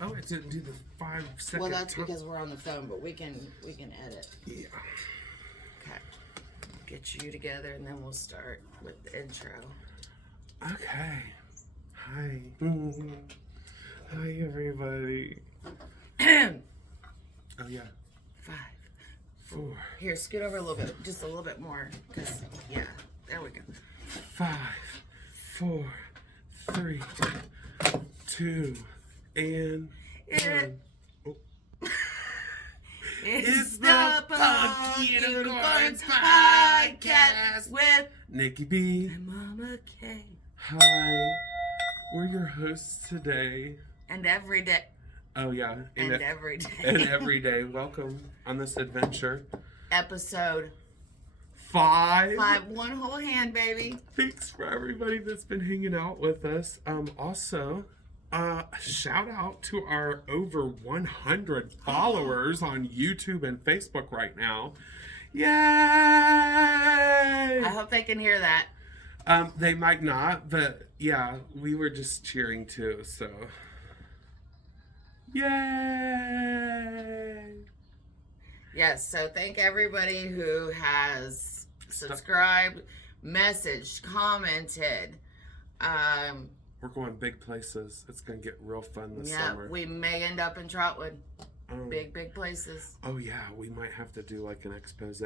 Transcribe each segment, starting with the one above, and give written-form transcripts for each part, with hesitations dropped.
Oh, it didn't do the 5-second. Well, that's because we're on the phone, but we can edit. Yeah. Okay. Get you together, and then we'll start with the intro. Okay. Hi. Hi, everybody. Oh, yeah. 5, 4. Here, scoot over a little bit, just a little bit more, because, yeah, there we go. 5, 4, 3, 2, and 1. Oh. It's the Punk Unicorns Podcast with Nikki B and Mama K. Hi. We're your hosts today. And every day. Oh, yeah. And every day. And every day. Welcome on this adventure. Episode 5. 5. One whole hand, baby. Thanks for everybody that's been hanging out with us. Also, shout out to our over 100 followers on YouTube and Facebook right now. Yay! I hope they can hear that. They might not, but yeah, we were just cheering too, so. Yay! Yes, so thank everybody who has subscribed, messaged, commented. We're going big places. It's going to get real fun this Yeah, summer. we may end up in Trotwood. Big places. Oh, yeah, we might have to do like an expose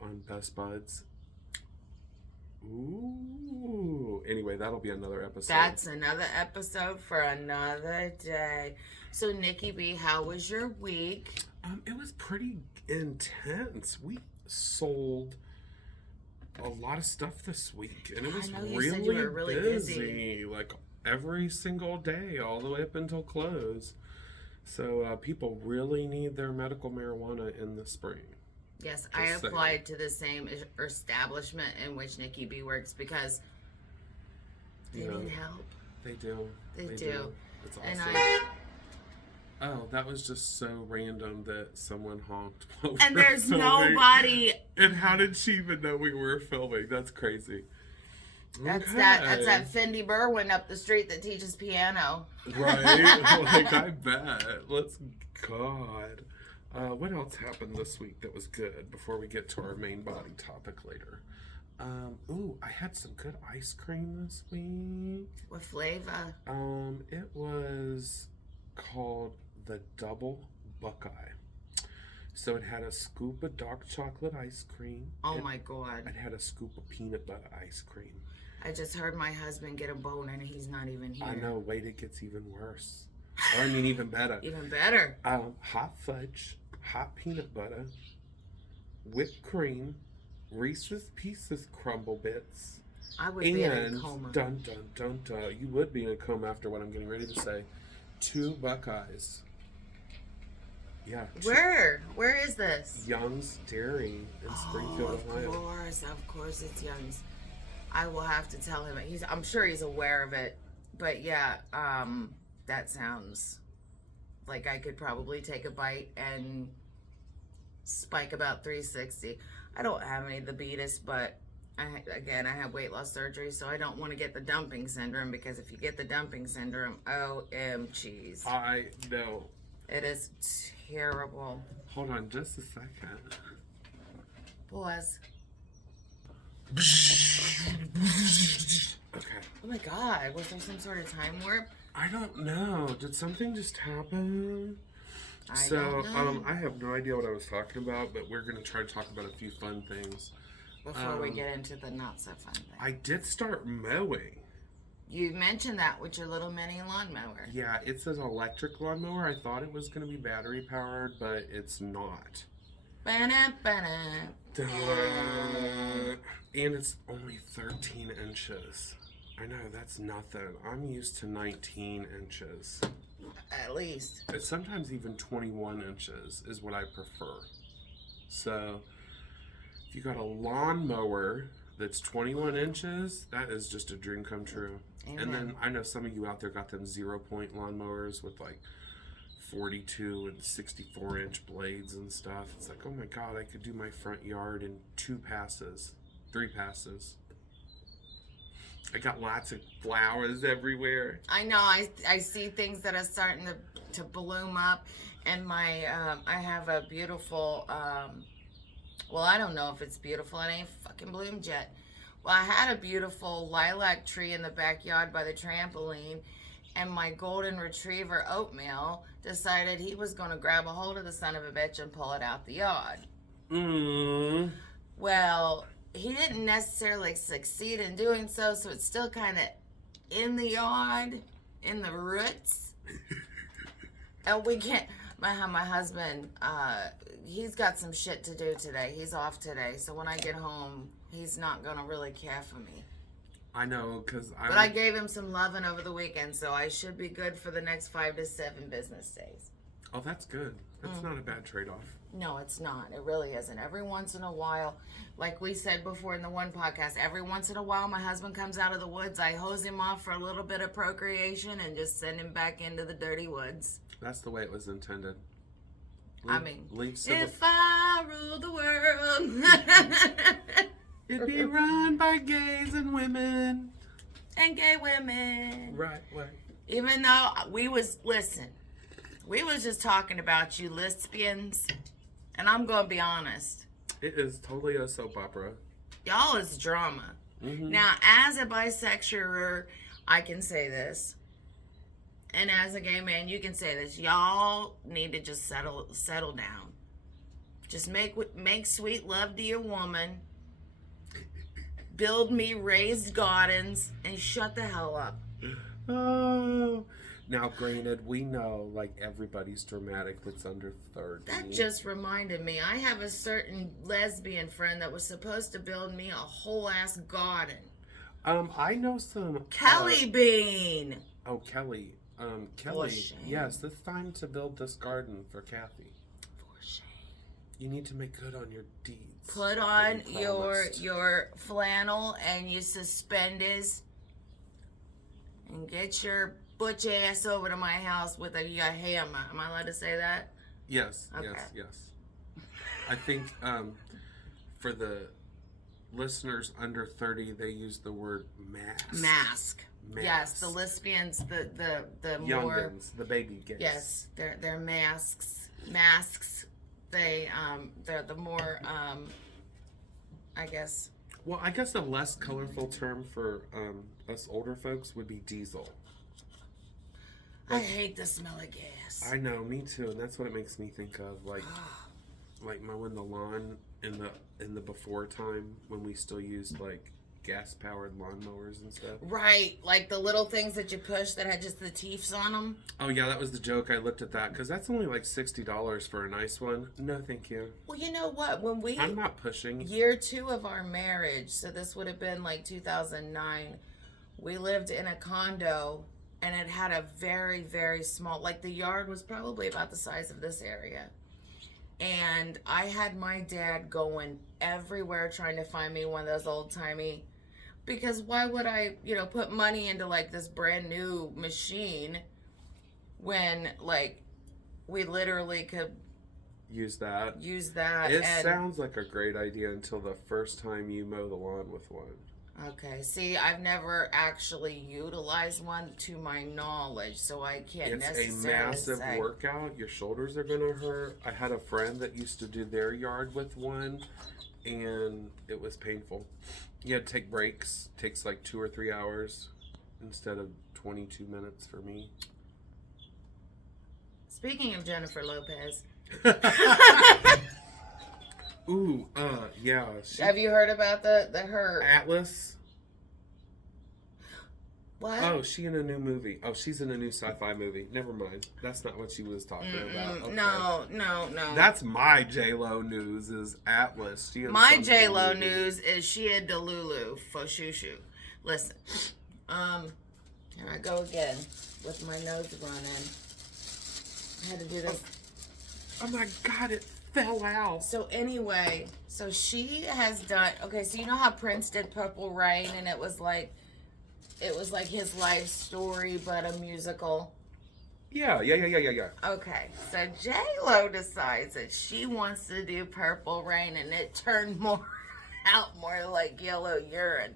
on Best Buds. Ooh. Anyway, that'll be another episode. That's another episode for another day. So, Nikki B, how was your week? It was pretty intense. We sold a lot of stuff this week, and it was really busy. Like every single day, all the way up until close. So people really need their medical marijuana in the spring. Yes, I applied to the same establishment in which Nikki B works because they need help. They do. They do. It's awesome. Oh, that was just so random that someone honked while and we were there's filming. Nobody. And how did she even know we were filming? That's crazy. That's that Fendi Berwin up the street that teaches piano. Right? Like, I bet. God. What else happened this week that was good before we get to our main body topic later? I had some good ice cream this week. What flavor? It was called the Double Buckeye. So it had a scoop of dark chocolate ice cream. Oh my God. It had a scoop of peanut butter ice cream. I just heard my husband get a bone and he's not even here. I know, wait, it gets even worse. Or I mean, even better. Even better. Hot fudge, hot peanut butter, whipped cream, Reese's Pieces crumble bits. I would be in a coma. Dun, dun, dun, dun. You would be in a coma after what I'm getting ready to say. 2 Buckeyes. Yeah. Where is this? Young's Dairy in Springfield, Ohio. Of course it's Young's. I will have to tell him. I'm sure he's aware of it. But yeah, that sounds like I could probably take a bite and spike about 360. I don't have any diabetes, but I have weight loss surgery, so I don't want to get the dumping syndrome, because if you get the dumping syndrome, OMGs. I know. It is terrible. Hold on just a second. Pause. Okay. Oh my God, was there some sort of time warp? I don't know. Did something just happen? I don't know. I have no idea what I was talking about, but we're going to try to talk about a few fun things. Before we get into the not so fun thing. I did start mowing. You mentioned that with your little mini lawnmower. Yeah, it's an electric lawnmower. I thought it was going to be battery powered, but it's not. Ba-da-ba-da. And it's only 13 inches. I know, that's nothing. I'm used to 19 inches. At least. It's sometimes even 21 inches is what I prefer. So, if you got a lawnmower that's 21 inches, that is just a dream come true. Amen. And then I know some of you out there got them 0-point lawnmowers with like 42 and 64 inch blades and stuff. It's like, oh my God, I could do my front yard in 2 passes, 3 passes. I got lots of flowers everywhere. I know. I see things that are starting to bloom up. And my, I have a beautiful, well, I don't know if it's beautiful. It ain't fucking bloomed yet. Well, I had a beautiful lilac tree in the backyard by the trampoline, and my golden retriever Oatmeal decided he was going to grab a hold of the son of a bitch and pull it out the yard. Well, he didn't necessarily succeed in doing so, so it's still kind of in the yard, in the roots. And we can't, my husband, he's got some shit to do today. He's off today, so when I get home, he's not going to really care for me. I know, because But I gave him some loving over the weekend, so I should be good for the next 5 to 7 business days. Oh, that's good. That's not a bad trade-off. No, it's not. It really isn't. Every once in a while, like we said before in the one podcast, every once in a while my husband comes out of the woods, I hose him off for a little bit of procreation and just send him back into the dirty woods. That's the way it was intended. If I rule the world... It'd be run by gays and women. And gay women. Right. Even though we was just talking about you lesbians. And I'm going to be honest. It is totally a soap opera. Y'all is drama. Mm-hmm. Now, as a bisexual, I can say this. And as a gay man, you can say this. Y'all need to just settle down. Just make sweet love to your woman. Build me raised gardens and shut the hell up. Oh. Now, granted, we know, like, everybody's dramatic that's under 30. That just reminded me. I have a certain lesbian friend that was supposed to build me a whole-ass garden. I know some... Kelly Bean! Oh, Kelly. Kelly, yes, it's time to build this garden for Kathy. For shame. You need to make good on your deeds. Put on your flannel and your suspenders and get your butch ass over to my house with your hammer. Am I allowed to say that? Yes, okay. yes. I think for the listeners under 30, they use the word mask. Yes, the lesbians, the youngins, more the baby gays. Yes, they're masks. They're the more I guess. Well, I guess a less colorful term for us older folks would be diesel. I hate the smell of gas. I know, me too, and that's what it makes me think of, like mowing the lawn in the before time when we still used like gas-powered lawnmowers and stuff. Right, like the little things that you push that had just the teeths on them. Oh yeah, that was the joke. I looked at that because that's only like $60 for a nice one. No, thank you. Well, you know what? I'm not pushing. Year 2 of our marriage, so this would have been like 2009. We lived in a condo, and it had a very, very small. Like the yard was probably about the size of this area. And I had my dad going everywhere trying to find me one of those old-timey. Because why would I, put money into, like, this brand new machine when, like, we literally could use that. It sounds like a great idea until the first time you mow the lawn with one. Okay, see, I've never actually utilized one to my knowledge, so I can't necessarily It's a massive workout. Your shoulders are going to hurt. I had a friend that used to do their yard with one, and it was painful. You had to take breaks. It takes like 2 or 3 hours instead of 22 minutes for me. Speaking of Jennifer Lopez. Ooh, yeah. Have you heard about her Atlas? What? Oh, she in a new movie. Oh, she's in a new sci-fi movie. Never mind. That's not what she was talking about. Okay. No. That's my J-Lo news is Atlas. My J-Lo news is she had Delulu for Shushu. Listen, here I go again with my nose running. I had to do this. Oh my God, it fell out. So anyway, she has done, okay, so you know how Prince did Purple Rain and it was like his life story but a musical? Yeah. Okay, so J-Lo decides that she wants to do Purple Rain and it turned out more like yellow urine.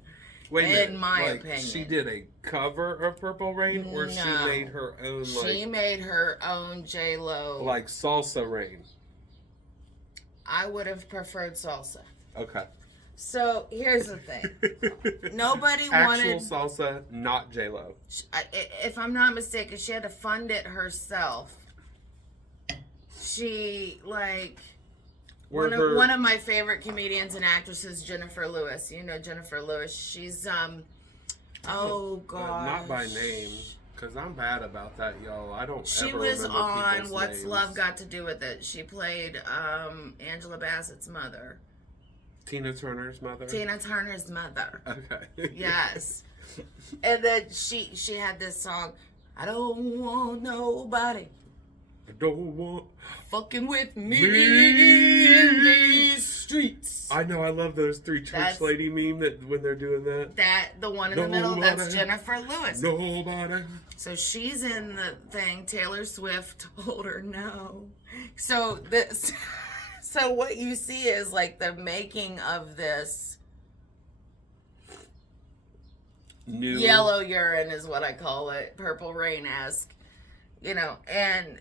Wait a minute. In my opinion. She did a cover of Purple Rain, or she made her own, She made her own J-Lo. Like Salsa Rain. I would have preferred salsa. Okay. So, here's the thing. Nobody wanted... Actual salsa, not J-Lo. If I'm not mistaken, she had to fund it herself. She, like... One of my favorite comedians and actresses, Jennifer Lewis. You know Jennifer Lewis. She's, oh, God. Not by name, because I'm bad about that, y'all. I don't She ever was remember on What's names. Love Got to Do With It. She played Angela Bassett's mother. Tina Turner's mother? Tina Turner's mother. Okay. Yes. And then she had this song, I don't want nobody. I don't want... fucking with me in these streets. I know, I love those three church lady meme that when they're doing that. The one in the middle, that's Jennifer Lewis. Nobody. So she's in the thing. Taylor Swift told her no. So what you see is like the making of this new yellow urine is what I call it, Purple Rain-esque, and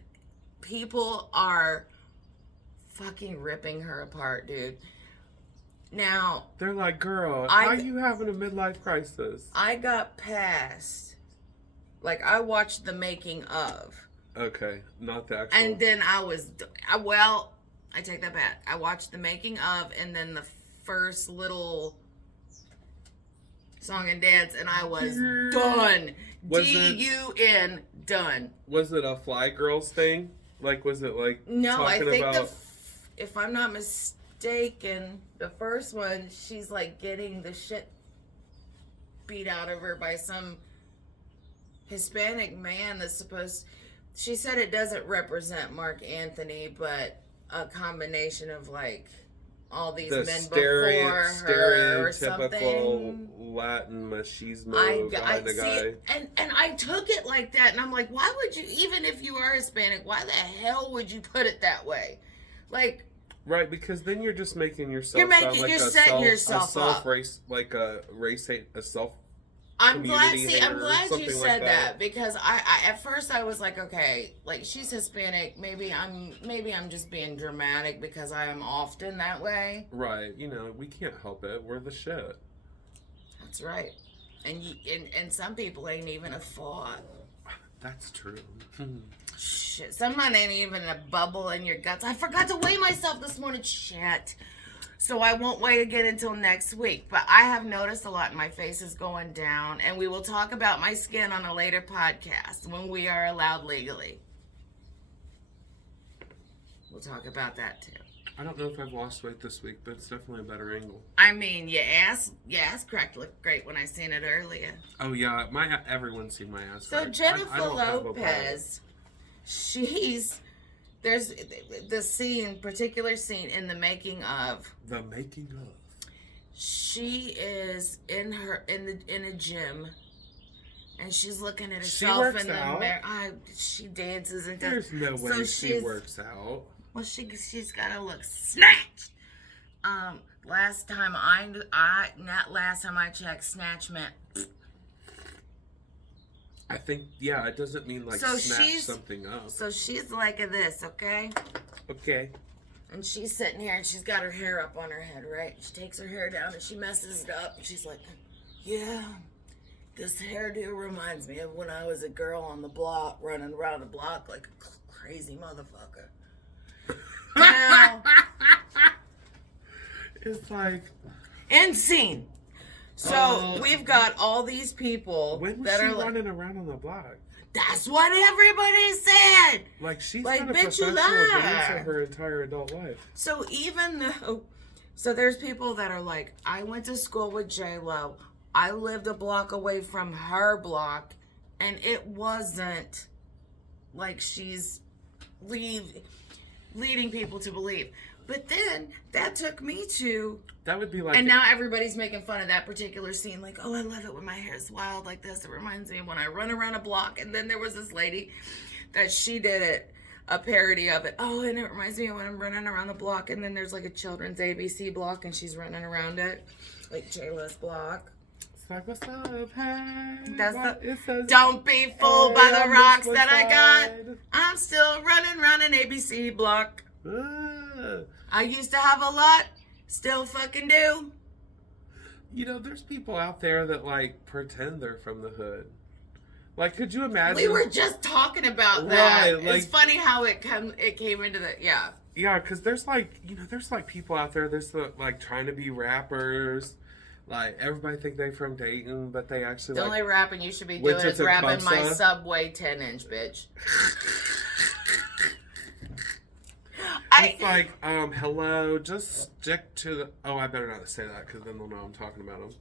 people are fucking ripping her apart, dude. Now, they're like, girl, how are you having a midlife crisis? I got past, I watched the making of. Okay, not the actual. And then I take that back. I watched the making of, and then the first little song and dance, and I was done. D-U-N, done. Was it a Fly Girls thing? Was it No, I think if I'm not mistaken, the first one, she's getting the shit beat out of her by some Hispanic man that's she said it doesn't represent Mark Anthony, but a combination of all these men before her or something. Latin machismo kind of guy. And I took it like that, and I'm like, why would you, even if you are Hispanic, why the hell would you put it that way? Right, because then you're just making yourself you're setting yourself up. I'm glad you said that, because I at first I was like, okay, she's Hispanic, maybe I'm just being dramatic because I am often that way. Right, we can't help it. We're the shit. That's right. And some people ain't even a thought. That's true. Shit, someone ain't even a bubble in your guts. I forgot to weigh myself this morning. Shit. So I won't weigh again until next week. But I have noticed a lot. My face is going down. And we will talk about my skin on a later podcast when we are allowed legally. We'll talk about that too. I don't know if I've lost weight this week, but it's definitely a better angle. I mean, your ass crack looked great when I seen it earlier. Oh yeah, everyone's seen my ass crack. So Jennifer Lopez, there's the particular scene in the making of. The making of. She is in a gym, and she's looking at herself in the mirror. She dances and does. There's no way she works out. Well, she's gotta look snatched. Last time I checked, snatch meant. I think, yeah, it doesn't mean snatch something up. So she's like this, okay? Okay. And she's sitting here and she's got her hair up on her head, right? She takes her hair down and she messes it up. And she's like, yeah, this hairdo reminds me of when I was a girl on the block, running around the block like a crazy motherfucker. Now, it's end scene. So we've got all these people when was she running around on the block? That's what everybody said. She's been a professional dancer her entire adult life. So there's people that are like, I went to school with J-Lo. I lived a block away from her block, and it wasn't like she's leading people to believe. But then that took me to. That would be and now everybody's making fun of that particular scene. Like, oh, I love it when my hair is wild like this. It reminds me of when I run around a block. And then there was this lady that she did it, a parody of it. Oh, and it reminds me of when I'm running around the block. And then there's a children's ABC block and she's running around it. Like J-Lo's block. It's like, what's up, hey? That's it says, don't be fooled by the rocks that I got. got. I'm still running ABC block. I used to have a lot, still fucking do. You know, there's people out there that, like, pretend they're from the hood. Like, could you imagine? We were just talking about that. Right, like, it's funny how it came into the, yeah. Yeah, because there's, like, you know, there's, like, people out there that's, like, trying to be rappers. Like, everybody think they from Dayton, but they actually, The like, only rapping you should be doing is rapping my Subway 10-inch, bitch. It's like, hello, just stick to the... Oh, I better not say that, because then they'll know I'm talking about them.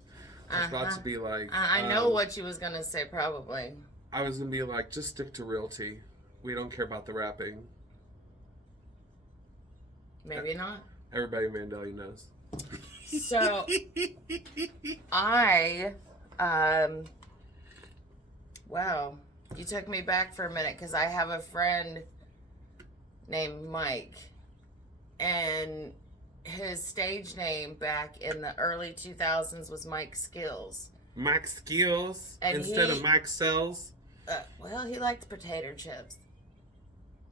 I was about to be like... I know what you was going to say, probably. I was going to be like, just stick to realty. We don't care about the rapping. Maybe not. Everybody in Vandalia knows. So, wow, you took me back for a minute because I have a friend named Mike, and his stage name back in the early 2000s was Mike Skills. Mike Skills And instead of Mike Sells? Well, he liked potato chips.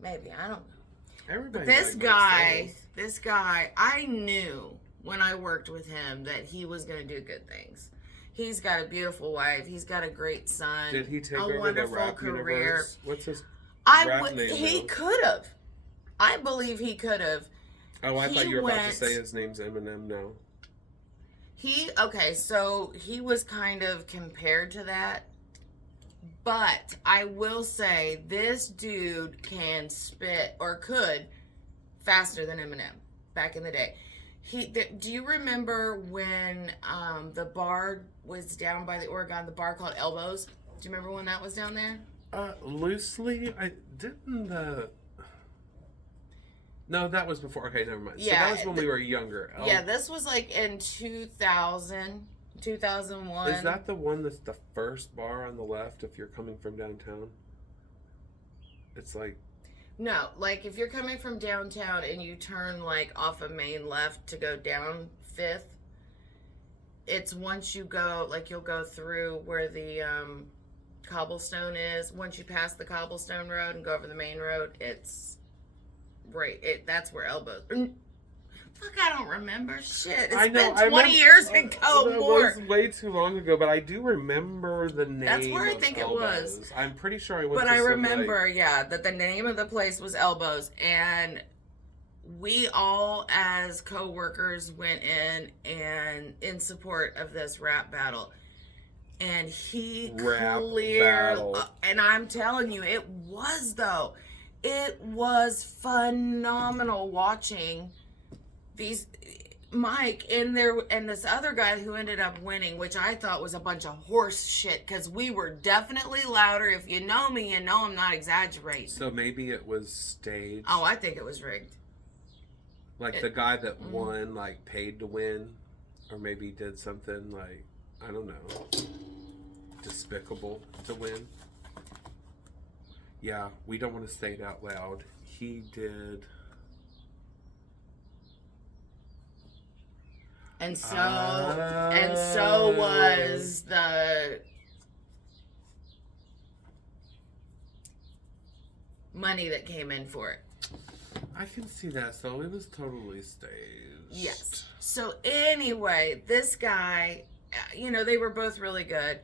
Maybe, I don't know. Everybody This guy, I knew when I worked with him that he was going to do good things. He's got a beautiful wife. He's got a great son. Did he take a over wonderful the rap career. universe? What's his rap name? He could have. I believe he could have. Oh, I thought you were about to say his name's Eminem now. So he was kind of compared to that. But I will say this dude can spit, or could, faster than Eminem back in the day. Do you remember when the bar was down by the Oregon, the bar called Elbows? Do you remember when that was down there? Loosely, I didn't. No, that was before. Okay, never mind. Yeah, so that was when we were younger. Yeah, this was like in 2000, 2001. Is that the one that's the first bar on the left if you're coming from downtown? It's like... No, like if you're coming from downtown and you turn like off of Main left to go down 5th, it's once you go, like you'll go through where the cobblestone is. Once you pass the cobblestone road and go over the main road, it's right. That's where Elbows. Fuck, I don't remember shit. It's been 20 years ago. That was way too long ago, but I do remember the name. That's where I think Elbows. It was. I'm pretty sure I went. But I remember, that the name of the place was Elbows, and we all, as co-workers, went in support of this rap battle. And he clearly, and I'm telling you, it was though. It was phenomenal watching these Mike and this other guy who ended up winning, which I thought was a bunch of horse shit because we were definitely louder. If you know me, you know I'm not exaggerating. So maybe it was staged. Oh, I think it was rigged. Like the guy that won, like paid to win, or maybe did something like, I don't know, despicable to win. Yeah, we don't want to say it out loud. He did. And so was the money that came in for it. I can see that, so it was totally staged. Yes. So anyway, this guy, they were both really good.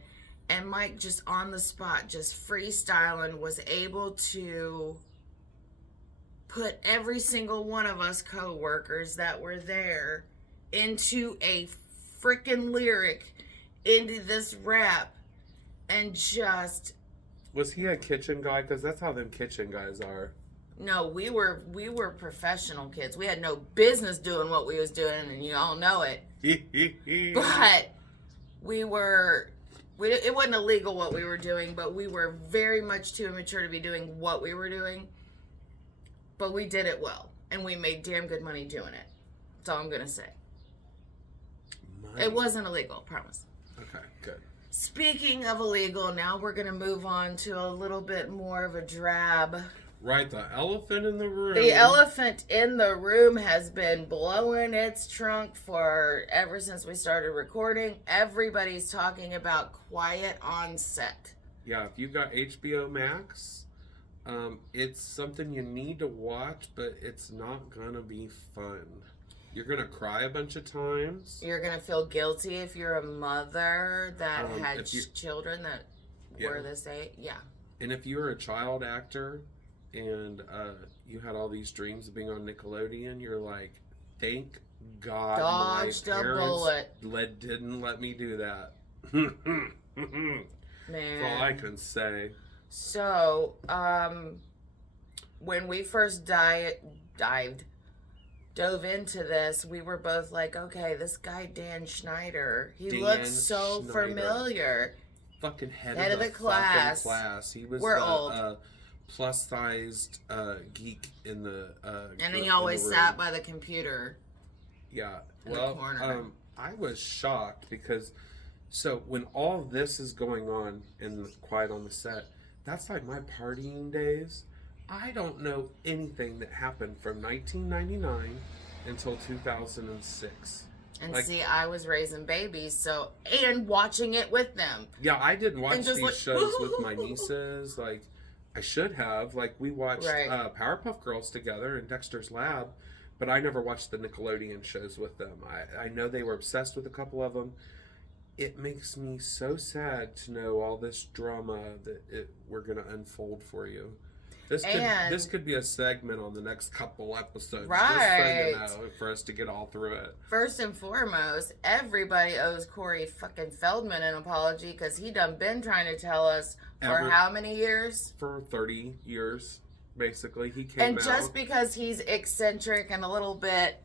And Mike just on the spot, just freestyling, was able to put every single one of us co-workers that were there into a freaking lyric, into this rap, and just... Was he a kitchen guy? Because that's how them kitchen guys are. No, we were professional kids. We had no business doing what we was doing, and you all know it. But it wasn't illegal what we were doing, but we were very much too immature to be doing what we were doing. But we did it well, and we made damn good money doing it. That's all I'm going to say. It wasn't illegal, promise. Okay, good. Speaking of illegal, now we're going to move on to a little bit more of a drab. Right, the elephant in the room. The elephant in the room has been blowing its trunk for ever since we started recording. Everybody's talking about Quiet on Set. Yeah, if you've got HBO Max, it's something you need to watch, but it's not going to be fun. You're going to cry a bunch of times. You're going to feel guilty if you're a mother that had children that were this age. Yeah. And if you're a child actor and you had all these dreams of being on Nickelodeon, you're like, thank God dodged my a bullet. Didn't let me do that. Man. That's all I can say. So, when we first dove into this, we were both like, okay, this guy Dan Schneider, he looks so familiar. Fucking head of the class. He was the plus-sized geek in the and he always sat by the computer. Yeah. Well, I was shocked because so when all this is going on in the Quiet on the Set, that's like my partying days. I don't know anything that happened from 1999 until 2006. And see, I was raising babies, and watching it with them. Yeah, I didn't watch these shows with my nieces. Like, I should have. Like, we watched Powerpuff Girls together in Dexter's Lab, but I never watched the Nickelodeon shows with them. I know they were obsessed with a couple of them. It makes me so sad to know all this drama that we're going to unfold for you. This could be a segment on the next couple episodes. Right. Just so you know, for us to get all through it. First and foremost, everybody owes Corey fucking Feldman an apology because he done been trying to tell us for how many years? For 30 years, basically. He came out. And just because he's eccentric and a little bit...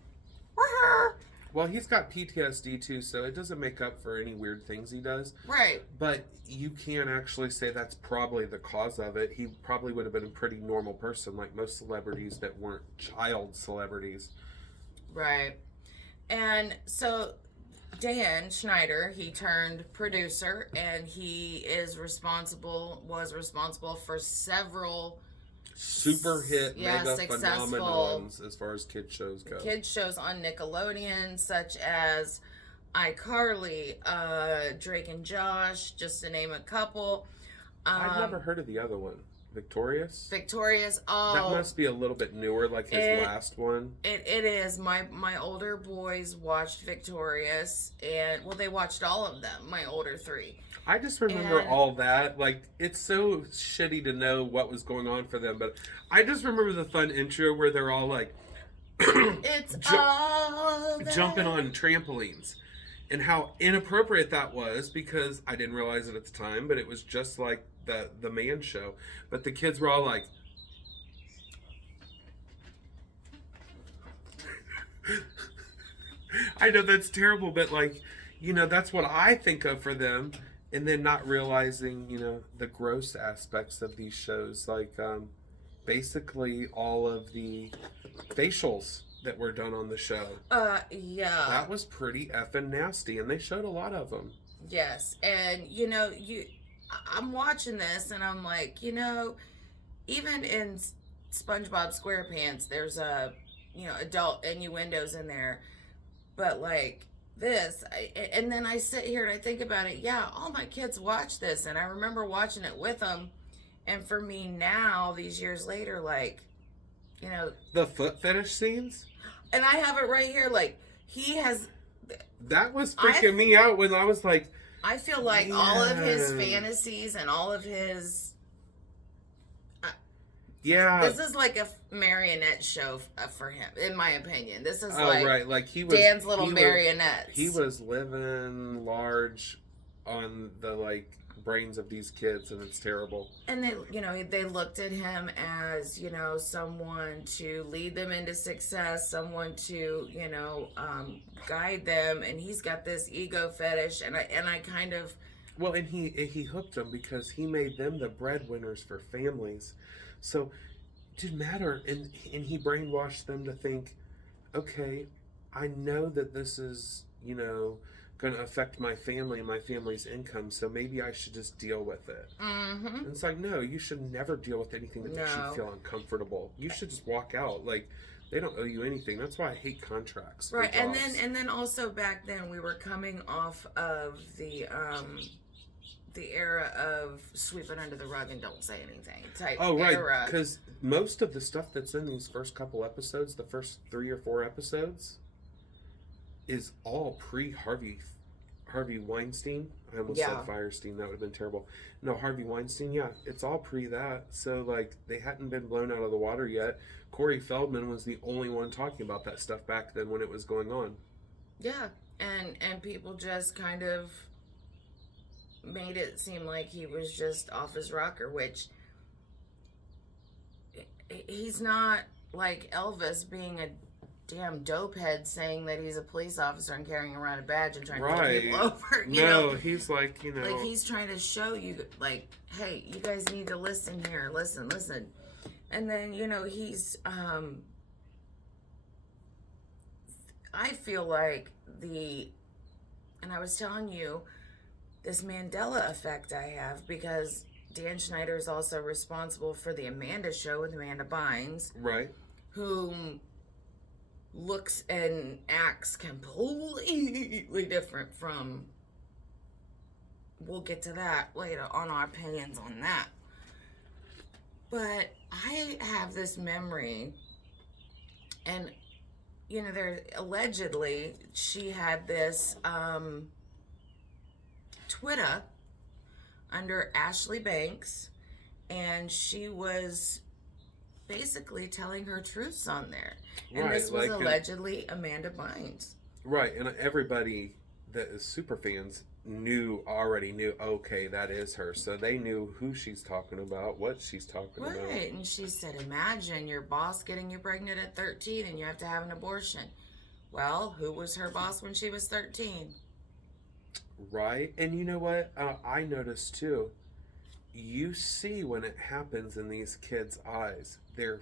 Well, he's got PTSD too, so it doesn't make up for any weird things he does. Right. But you can't actually say that's probably the cause of it. He probably would have been a pretty normal person, like most celebrities that weren't child celebrities. Right. And so Dan Schneider, he turned producer, and he was responsible for several super hit, mega phenomenons as far as kids shows go. Kids shows on Nickelodeon, such as iCarly, Drake and Josh, just to name a couple. I've never heard of the other one. Victorious? Oh. That must be a little bit newer, like his last one. It is. My older boys watched Victorious, and, well, they watched all of them, my older three. I just remember all that. Like, it's so shitty to know what was going on for them, but I just remember the fun intro where they're all like, it's all jumping on trampolines. And how inappropriate that was, because I didn't realize it at the time, but it was just like the man show. But the kids were all like, I know that's terrible, but like, you know, that's what I think of for them. And then not realizing, you know, the gross aspects of these shows, like basically all of the facials that were done on the show. Yeah. That was pretty effing nasty, and they showed a lot of them. Yes, and you know, I'm watching this, and I'm like, you know, even in SpongeBob SquarePants, there's adult innuendos in there, but like this, and then I sit here and I think about it. Yeah, all my kids watch this, and I remember watching it with them, and for me now, these years later, like, you know, the foot fetish scenes. And I have it right here. Like, he has. That was freaking me out when I was like. I feel like all of his fantasies and all of his. This is like a marionette show for him, in my opinion. This is like he was Dan's little marionettes. He was living large on the brains of these kids, and it's terrible. And they looked at him as, you know, someone to lead them into success, someone to, you know, guide them, and he's got this ego fetish, and I kind of. Well, and he hooked them because he made them the breadwinners for families, so it didn't matter, and he brainwashed them to think, okay, I know that this is, you know, going to affect my family and my family's income, so maybe I should just deal with it. Mm-hmm. And it's like, no, you should never deal with anything that makes you feel uncomfortable. You should just walk out. Like, they don't owe you anything. That's why I hate contracts. Right, and then also back then we were coming off of the era of sweep it under the rug and don't say anything type era. Because most of the stuff that's in these first couple episodes, the first 3 or 4 episodes, is all pre-Harvey Weinstein. I almost said Firestein. That would have been terrible. No, Harvey Weinstein. Yeah, it's all pre that. So like they hadn't been blown out of the water yet. Corey Feldman was the only one talking about that stuff back then when it was going on. Yeah, and people just kind of made it seem like he was just off his rocker, which he's not like Elvis being a damn dope head saying that he's a police officer and carrying around a badge and trying to pull people over. You know? He's like, like he's trying to show you, like, hey, you guys need to listen here, listen. And then, he's, I feel like and I was telling you, this Mandela effect I have, because Dan Schneider is also responsible for the Amanda Show with Amanda Bynes. Right. Whom looks and acts completely different from, we'll get to that later on our opinions on that. But I have this memory, and there allegedly she had this Twitter under Ashley Banks, and she was basically telling her truths on there. And this was allegedly Amanda Bynes. Right, and everybody that is super fans already knew, okay, that is her. So they knew who she's talking about, what she's talking about. Right, and she said, imagine your boss getting you pregnant at 13 and you have to have an abortion. Well, who was her boss when she was 13? Right, and you know what? I noticed too. You see when it happens in these kids' eyes, they're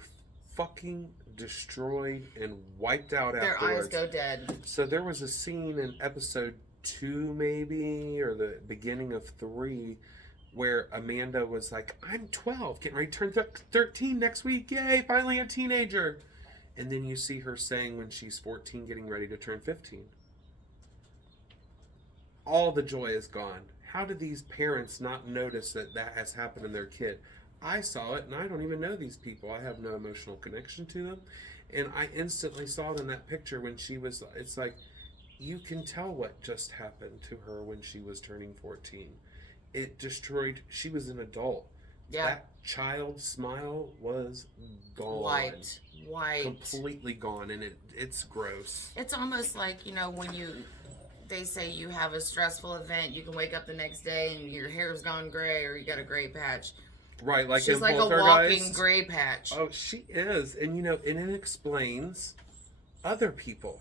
fucking destroyed and wiped out afterwards. Their eyes go dead. So there was a scene in episode 2 maybe, or the beginning of 3, where Amanda was like, I'm 12, getting ready to turn 13 next week. Yay, finally a teenager. And then you see her saying when she's 14, getting ready to turn 15. All the joy is gone. How did these parents not notice that has happened in their kid? I saw it, and I don't even know these people. I have no emotional connection to them. And I instantly saw it in that picture when she was, it's like, you can tell what just happened to her when she was turning 14. It destroyed, she was an adult. Yeah. That child's smile was gone. White. Completely gone, and it's gross. It's almost like, when they say you have a stressful event, you can wake up the next day and your hair's gone gray or you got a gray patch. Right, like she's like a walking gray patch. Oh, she is. And and it explains other people.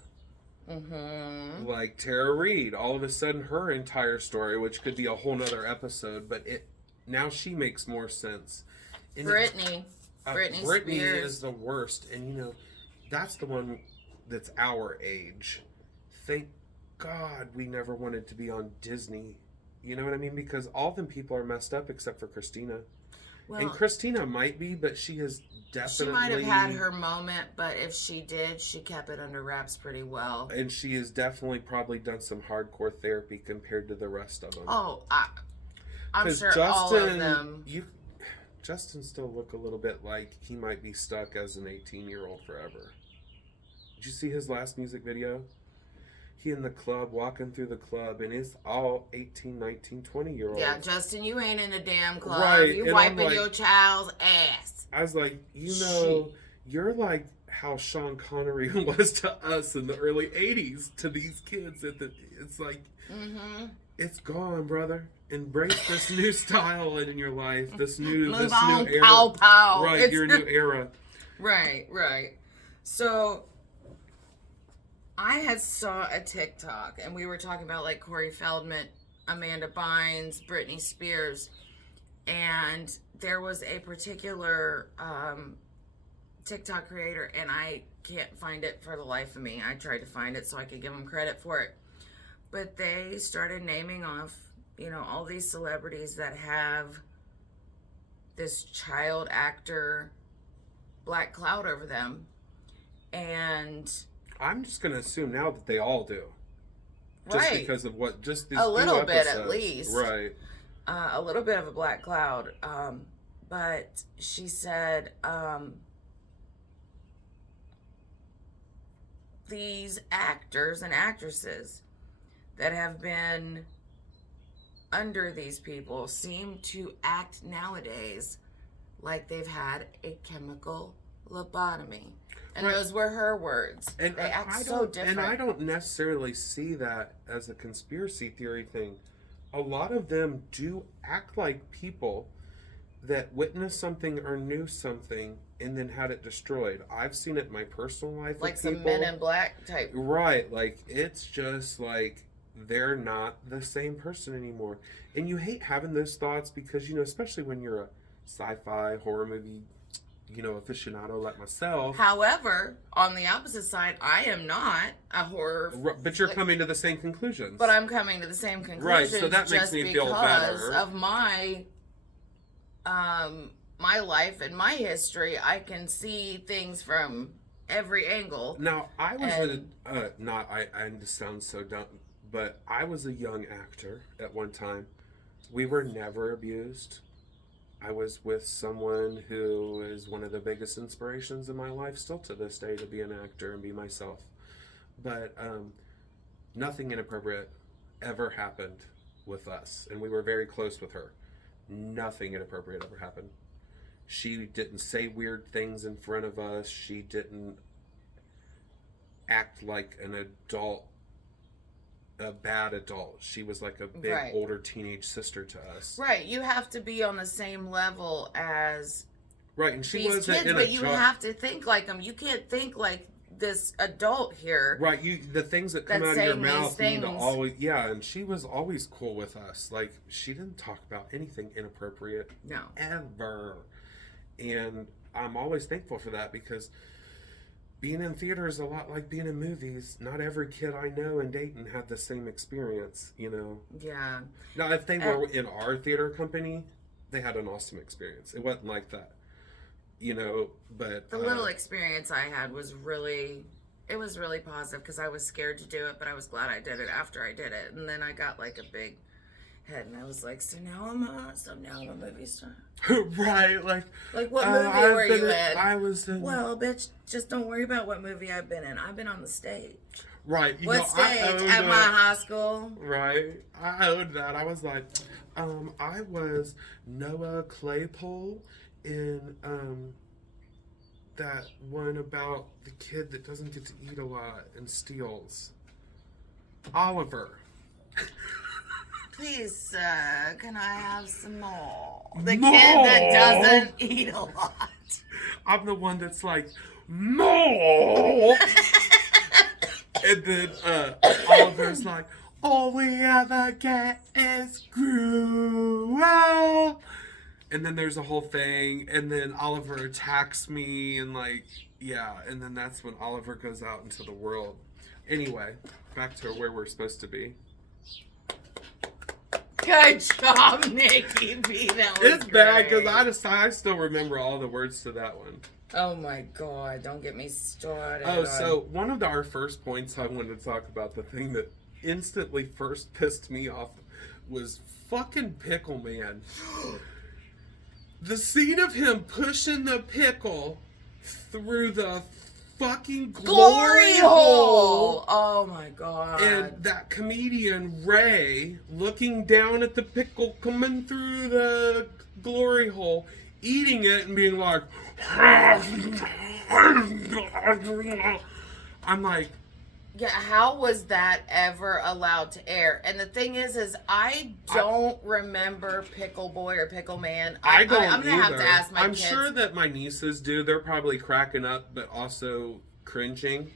Mm-hmm. Like Tara Reid, all of a sudden her entire story, which could be a whole nother episode, but now she makes more sense. And Britney Spears is the worst, and that's the one that's our age. Thank God we never wanted to be on Disney. You know what I mean? Because all them people are messed up except for Christina. Well, and Christina might be, but she has definitely... She might have had her moment, but if she did, she kept it under wraps pretty well. And she has definitely probably done some hardcore therapy compared to the rest of them. Oh, I'm sure all of them... Justin still look a little bit like he might be stuck as an 18-year-old forever. Did you see his last music video? He in the club, walking through the club, and it's all 18, 19, 20-year-olds. Yeah, Justin, you ain't in a damn club. Right. You wiping your child's ass. I was like, you're like how Sean Connery was to us in the early 80s to these kids. It's like, It's gone, brother. Embrace this new style in your life. This new era. Pow. Right, your new era. Right. So... I had saw a TikTok, and we were talking about like Corey Feldman, Amanda Bynes, Britney Spears, and there was a particular TikTok creator, and I can't find it for the life of me. I tried to find it so I could give him credit for it. But they started naming off, all these celebrities that have this child actor black cloud over them. And I'm just going to assume now that they all do. Just because of just these a little bit episodes. At least. Right. A little bit of a black cloud. But she said these actors and actresses that have been under these people seem to act nowadays like they've had a chemical lobotomy. And those were her words. And they act so different. And I don't necessarily see that as a conspiracy theory thing. A lot of them do act like people that witnessed something or knew something and then had it destroyed. I've seen it in my personal life. Like with some people. Men in Black type. Right. Like, it's just like they're not the same person anymore. And you hate having those thoughts because, especially when you're a sci-fi horror movie aficionado like myself. However, on the opposite side, I am not a horror. But you're coming to the same conclusions. But I'm coming to the same conclusions. Right, so that makes me feel better. Because of my life and my history, I can see things from every angle. Now, I was I this sounds so dumb, but I was a young actor at one time. We were never abused. I was with someone who is one of the biggest inspirations in my life still to this day to be an actor and be myself. But nothing inappropriate ever happened with us. And we were very close with her. Nothing inappropriate ever happened. She didn't say weird things in front of us. She didn't act like an adult, a bad adult. She was like a big older teenage sister to us. Right. You have to be on the same level as and she these wasn't kids, in but a you have to think like them. You can't think like this adult here. Right. The things that come out of your mouth need to always. Yeah, and she was always cool with us. Like, she didn't talk about anything inappropriate. No. Ever. And I'm always thankful for that because being in theater is a lot like being in movies. Not every kid I know in Dayton had the same experience, Yeah. Now, if they were in our theater company, they had an awesome experience. It wasn't like that, but... The little experience I had was really positive because I was scared to do it, but I was glad I did it after I did it. And then I got like a big head and I was like, so now I'm a movie star. Right, like what movie were you in? I was in... Well, bitch, just don't worry about what movie I've been in. I've been on the stage. Right. What stage? At my high school. Right. I owed that. I was like, I was Noah Claypole in that one about the kid that doesn't get to eat a lot and steals. Oliver. Please, can I have some more? The kid that doesn't eat a lot. I'm the one that's like, more. And then Oliver's like, all we ever get is gruel. And then there's a whole thing. And then Oliver attacks me. And and then that's when Oliver goes out into the world. Anyway, back to where we're supposed to be. Good job, Nikki B. That was It's bad because I still remember all the words to that one. Oh my God, don't get me started. Oh, so one of our first points I wanted to talk about, the thing that instantly first pissed me off was fucking Pickle Man. The scene of him pushing the pickle through the fucking glory hole. Oh my God. And that comedian Ray looking down at the pickle coming through the glory hole, eating it and being like, I'm like, yeah, how was that ever allowed to air? And the thing is I don't remember Pickle Boy or Pickle Man. I'm gonna have to ask my I'm kids. sure that my nieces do. They're probably cracking up, but also cringing.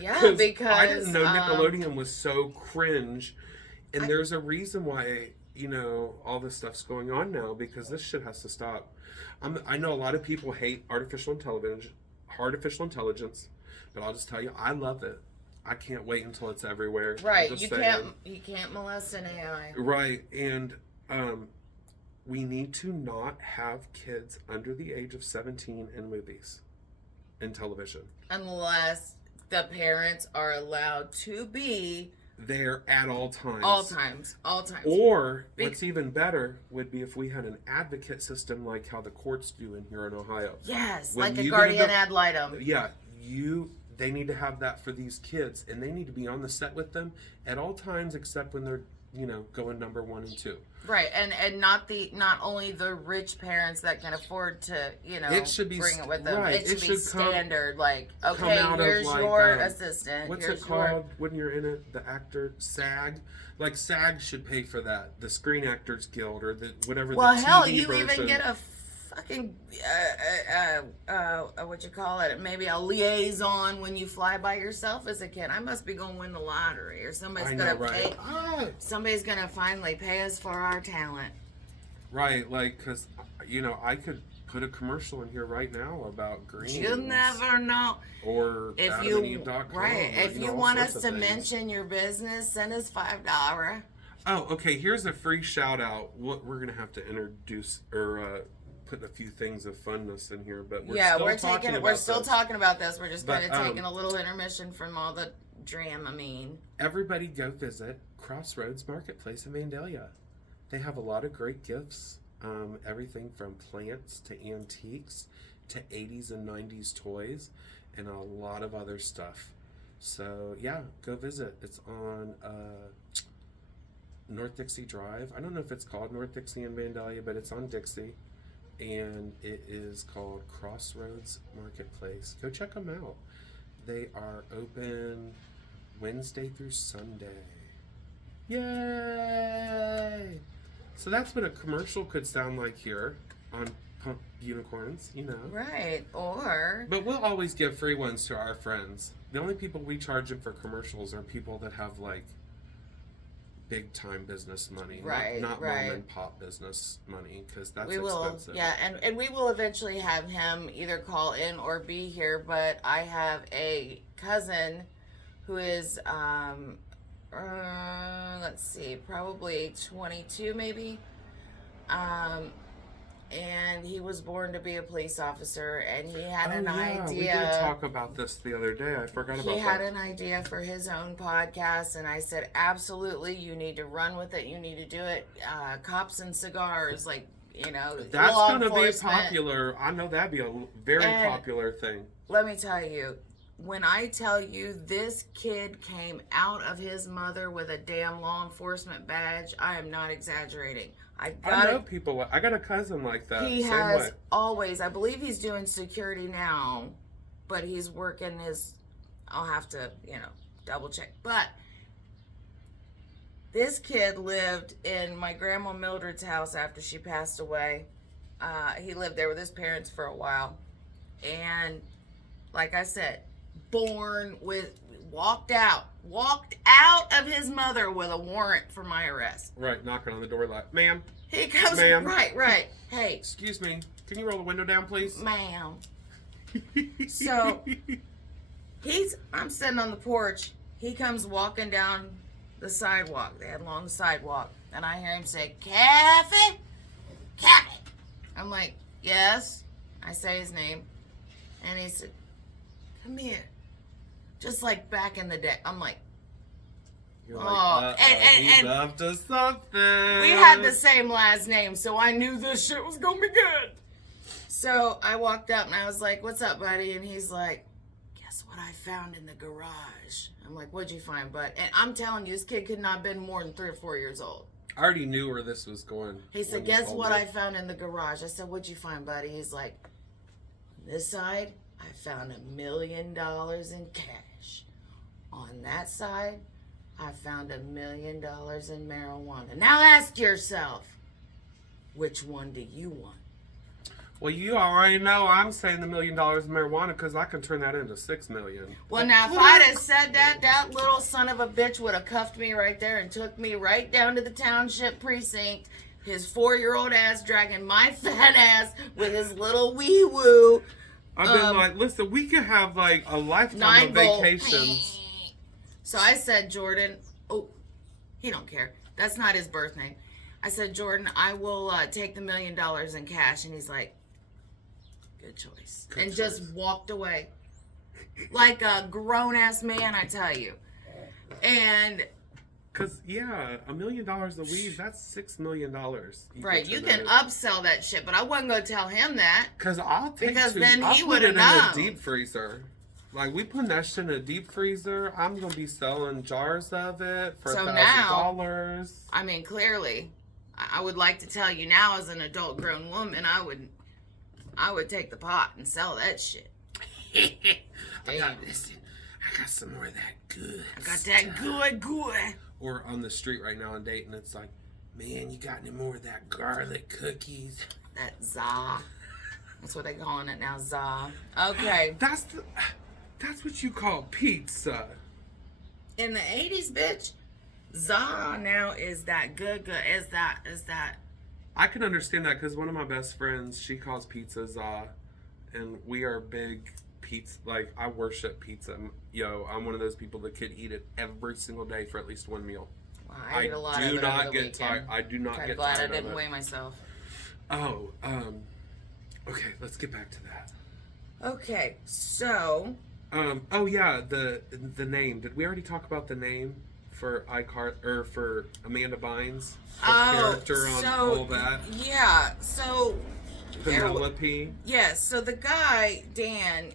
Yeah, because I didn't know Nickelodeon was so cringe. And there's a reason why, all this stuff's going on now, because this shit has to stop. I know a lot of people hate artificial intelligence, but I'll just tell you, I love it. I can't wait until it's everywhere. Right. You can't molest an AI. Right. And we need to not have kids under the age of 17 in movies and television. Unless the parents are allowed to be there at all times. All times. Or what's even better would be if we had an advocate system like how the courts do in here in Ohio. Yes, like a guardian ad litem. Yeah, they need to have that for these kids, and they need to be on the set with them at all times except when they're, going number 1 and 2. Right, and not only the rich parents that can afford to, it should be bring it with them. Right. It should be standard, okay, here's your assistant. What's it called when you're in it? The actor SAG. Like SAG should pay for that. The Screen Actors Guild or whatever. Well, the TV hell, you version. even get a fucking maybe a liaison when you fly by yourself as a kid. I must be going to win the lottery, or somebody's gonna finally pay us for our talent. Right, because I could put a commercial in here right now about greens. You never know. Or AdamandEve.com. Right, if you want us to mention your business, send us $5. Oh, okay. Here's a free shout out. We're gonna have to introduce or put a few things of funness in here, but we're still talking about this. We're just kind of taking a little intermission from all the Dramamine. Everybody go visit Crossroads Marketplace in Vandalia. They have a lot of great gifts. Everything from plants to antiques to 80s and 90s toys and a lot of other stuff. So yeah, go visit. It's on North Dixie Drive. I don't know if it's called North Dixie in Vandalia, but it's on Dixie. And it is called Crossroads Marketplace. Go check them out. They are open Wednesday through Sunday. Yay! So that's what a commercial could sound like here on Pump Unicorns, Right, But we'll always give free ones to our friends. The only people we charge them for commercials are people that have, big time business money, not mom and pop business money, because that's expensive. Yeah, and we will eventually have him either call in or be here. But I have a cousin who is, let's see, probably 22 maybe, and he was born to be a police officer, and he had an idea. We did talk about this the other day. I forgot about that. He had an idea for his own podcast, and I said, absolutely, you need to run with it. You need to do it. Cops and cigars, that's going to be popular. I know that'd be a very popular thing. Let me tell you, when I tell you this kid came out of his mother with a damn law enforcement badge, I am not exaggerating. I know people. I got a cousin like that. He has always. I believe he's doing security now, but he's working his. I'll have to, double check. But this kid lived in my grandma Mildred's house after she passed away. He lived there with his parents for a while, and like I said, walked out of his mother with a warrant for my arrest. Right, knocking on the door like, ma'am. He comes, ma'am. Right. Hey. Excuse me, can you roll the window down, please? Ma'am. So, I'm sitting on the porch. He comes walking down the sidewalk. They had a long sidewalk. And I hear him say, Kathy? Kathy. I'm like, yes. I say his name. And he said, come here. Just like back in the day. I'm like, you're like, he's up to something. We had the same last name, so I knew this shit was gonna be good. So I walked up and I was like, what's up, buddy? And he's like, guess what I found in the garage? I'm like, what'd you find, bud? And I'm telling you, this kid could not have been more than 3 or 4 years old. I already knew where this was going. He said, guess what I found in the garage? I said, what'd you find, buddy? He's like, on this side, I found $1 million in cash. On that side, I found $1 million in marijuana. Now ask yourself, which one do you want? Well, you already know I'm saying the $1 million in marijuana because I can turn that into $6 million. Well, now, if I'd have said that, that little son of a bitch would have cuffed me right there and took me right down to the township precinct, his 4-year-old ass dragging my fat ass with his little wee-woo. I've been like, listen, we could have like a lifetime of vacations. So I said, Jordan, oh, he don't care. That's not his birth name. I said, Jordan, I will take the $1 million in cash. And he's like, good choice. Good choice. Just walked away. Like a grown-ass man, I tell you. And... Because, yeah, $1 million a week, that's $6 million. Right, you can upsell that shit, but I wasn't going to tell him that. Because I'll take then he would have known. I'll put it in a deep freezer. Like, we put that shit in a deep freezer. I'm going to be selling jars of it for $1,000. I mean, clearly, I would like to tell you now as an adult grown woman, I would take the pot and sell that shit. I got some more of that good I got that good. Or on the street right now on Dayton, it's like, man, you got any more of that garlic cookies? That za. That's what they're calling it now, za. Okay. That's what you call pizza. In the 80s, bitch, za now is that good. Is that. I can understand that because one of my best friends, she calls pizza za. And we are big pizza. Like, I worship pizza. Yo, I'm one of those people that could eat it every single day for at least one meal. Well, I eat a lot of it over the weekend. I do not get tired of it. Glad I didn't weigh myself. Oh, okay, let's get back to that. Okay, so... oh yeah, the name. Did we already talk about the name for for Amanda Bynes? Her character on all that? Yeah, so... Penelope. Yes, so the guy, Dan,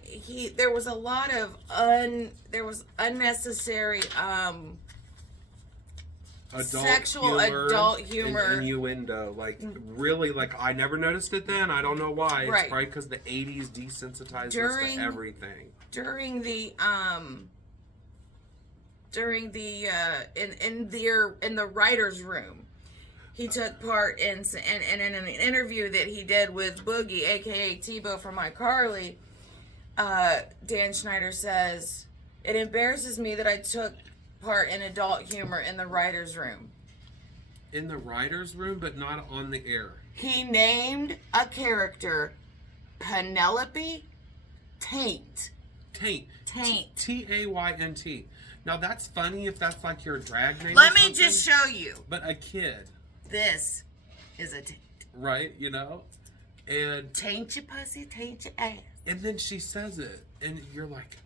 there was a lot of unnecessary adult humor and innuendo. Like, really, like, I never noticed it then. I don't know why. Right. It's probably because the 80s desensitized us to everything. In the writer's room. He took part in an interview that he did with Boogie, a.k.a. Tebow from iCarly. Dan Schneider says, it embarrasses me that I took part in adult humor in the writer's room. In the writer's room, but not on the air. He named a character Penelope Taint. Taint. T-A-Y-N-T. Now, that's funny if that's like your drag name. Let me just show you. But a kid. This is a taint. Right, you know? And taint your pussy, taint your ass. And then she says it, and you're like,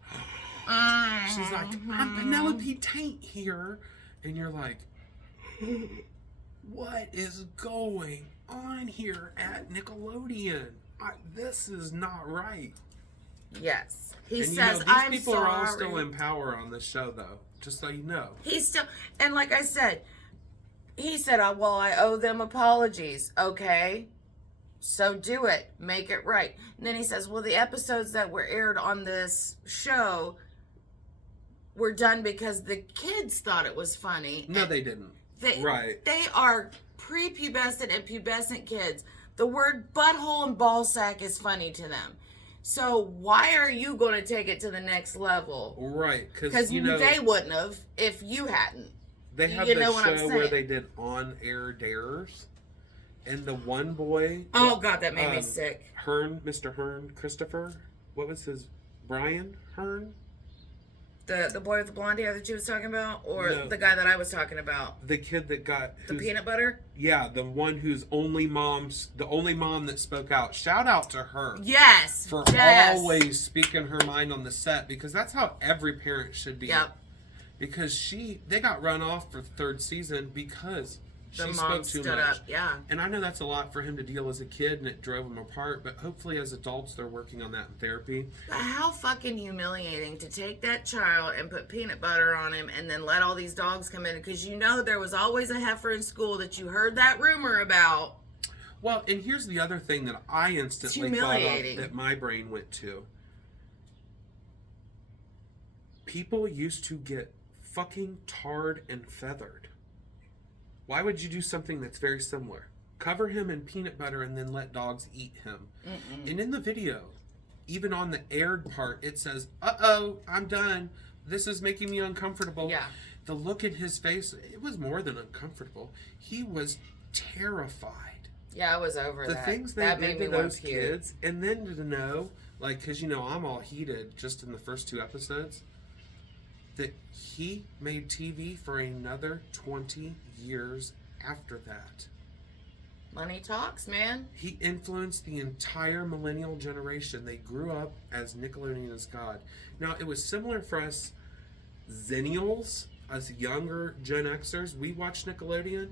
she's like, I'm Penelope Taint here. And you're like, what is going on here at Nickelodeon? This is not right. Yes. He says, I'm sorry. These people are all still in power on this show, though. Just so you know. He's still, and like I said, he said, well, I owe them apologies. Okay. So do it. Make it right. And then he says, well, the episodes that were aired on this show were done because the kids thought it was funny. No, they didn't. Right. They are prepubescent and pubescent kids. The word butthole and ballsack is funny to them. So why are you going to take it to the next level? Right. Because they wouldn't have if you hadn't. They have the show where they did on-air dares. And the one boy... Oh, God, that made me sick. Mr. Hearn, Christopher. What was his... Brian Hearn? The boy with the blonde hair that you was talking about? Or the guy that I was talking about? The kid that got... The peanut butter? Yeah, the one whose the only mom that spoke out. Shout out to her. Yes. For always speaking her mind on the set. Because that's how every parent should be. Yep. Because they got run off for the third season because the she mom spoke too stood much. Up, yeah. And I know that's a lot for him to deal as a kid, and it drove him apart. But hopefully, as adults, they're working on that in therapy. But how fucking humiliating to take that child and put peanut butter on him, and then let all these dogs come in because there was always a heifer in school that you heard that rumor about. Well, and here's the other thing that I instantly thought of that my brain went to. People used to get fucking tarred and feathered. Why would you do something that's very similar? Cover him in peanut butter and then let dogs eat him. Mm-mm. And in the video, even on the aired part, it says, uh-oh, I'm done. This is making me uncomfortable. Yeah. The look in his face, it was more than uncomfortable. He was terrified. Yeah, I was over that. The things they did to those kids. And then to know, like, because, I'm all heated just in the first 2 episodes. that he made TV for another 20 years after that. Money talks, man. He influenced the entire millennial generation. They grew up as Nickelodeon as God. Now, it was similar for us Zennials, us younger Gen Xers. We watched Nickelodeon,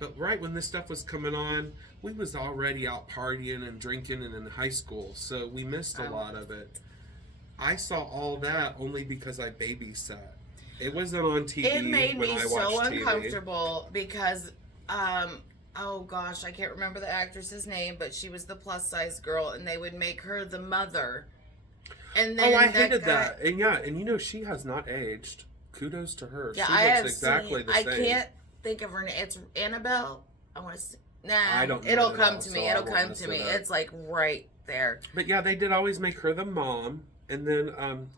but right when this stuff was coming on, we was already out partying and drinking and in high school, so we missed a lot of it. I saw all that only because I babysat. It wasn't on TV. It made me so TV. uncomfortable because, oh gosh, I can't remember the actress's name, but she was the plus size girl, and they would make her the mother. And then I hated that. And yeah, and you know, she has not aged. Kudos to her. Yeah, she looks exactly the same. I can't think of her name. It's Annabelle. I want to say, nah, I don't know. It'll come to me. So It'll come to me. It's like right there. But yeah, they did always make her the mom. And then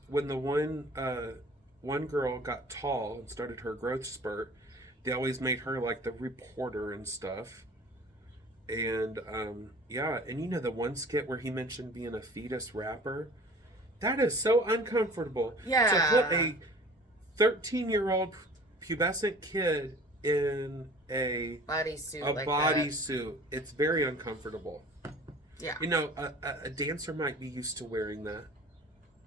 when the one girl got tall and started her growth spurt, they always made her like the reporter and stuff. And yeah, and you know the one skit where he mentioned being a fetus rapper? That is so uncomfortable. Yeah. To put a 13-year-old pubescent kid in a bodysuit. It's very uncomfortable. Yeah. You know, a dancer might be used to wearing that.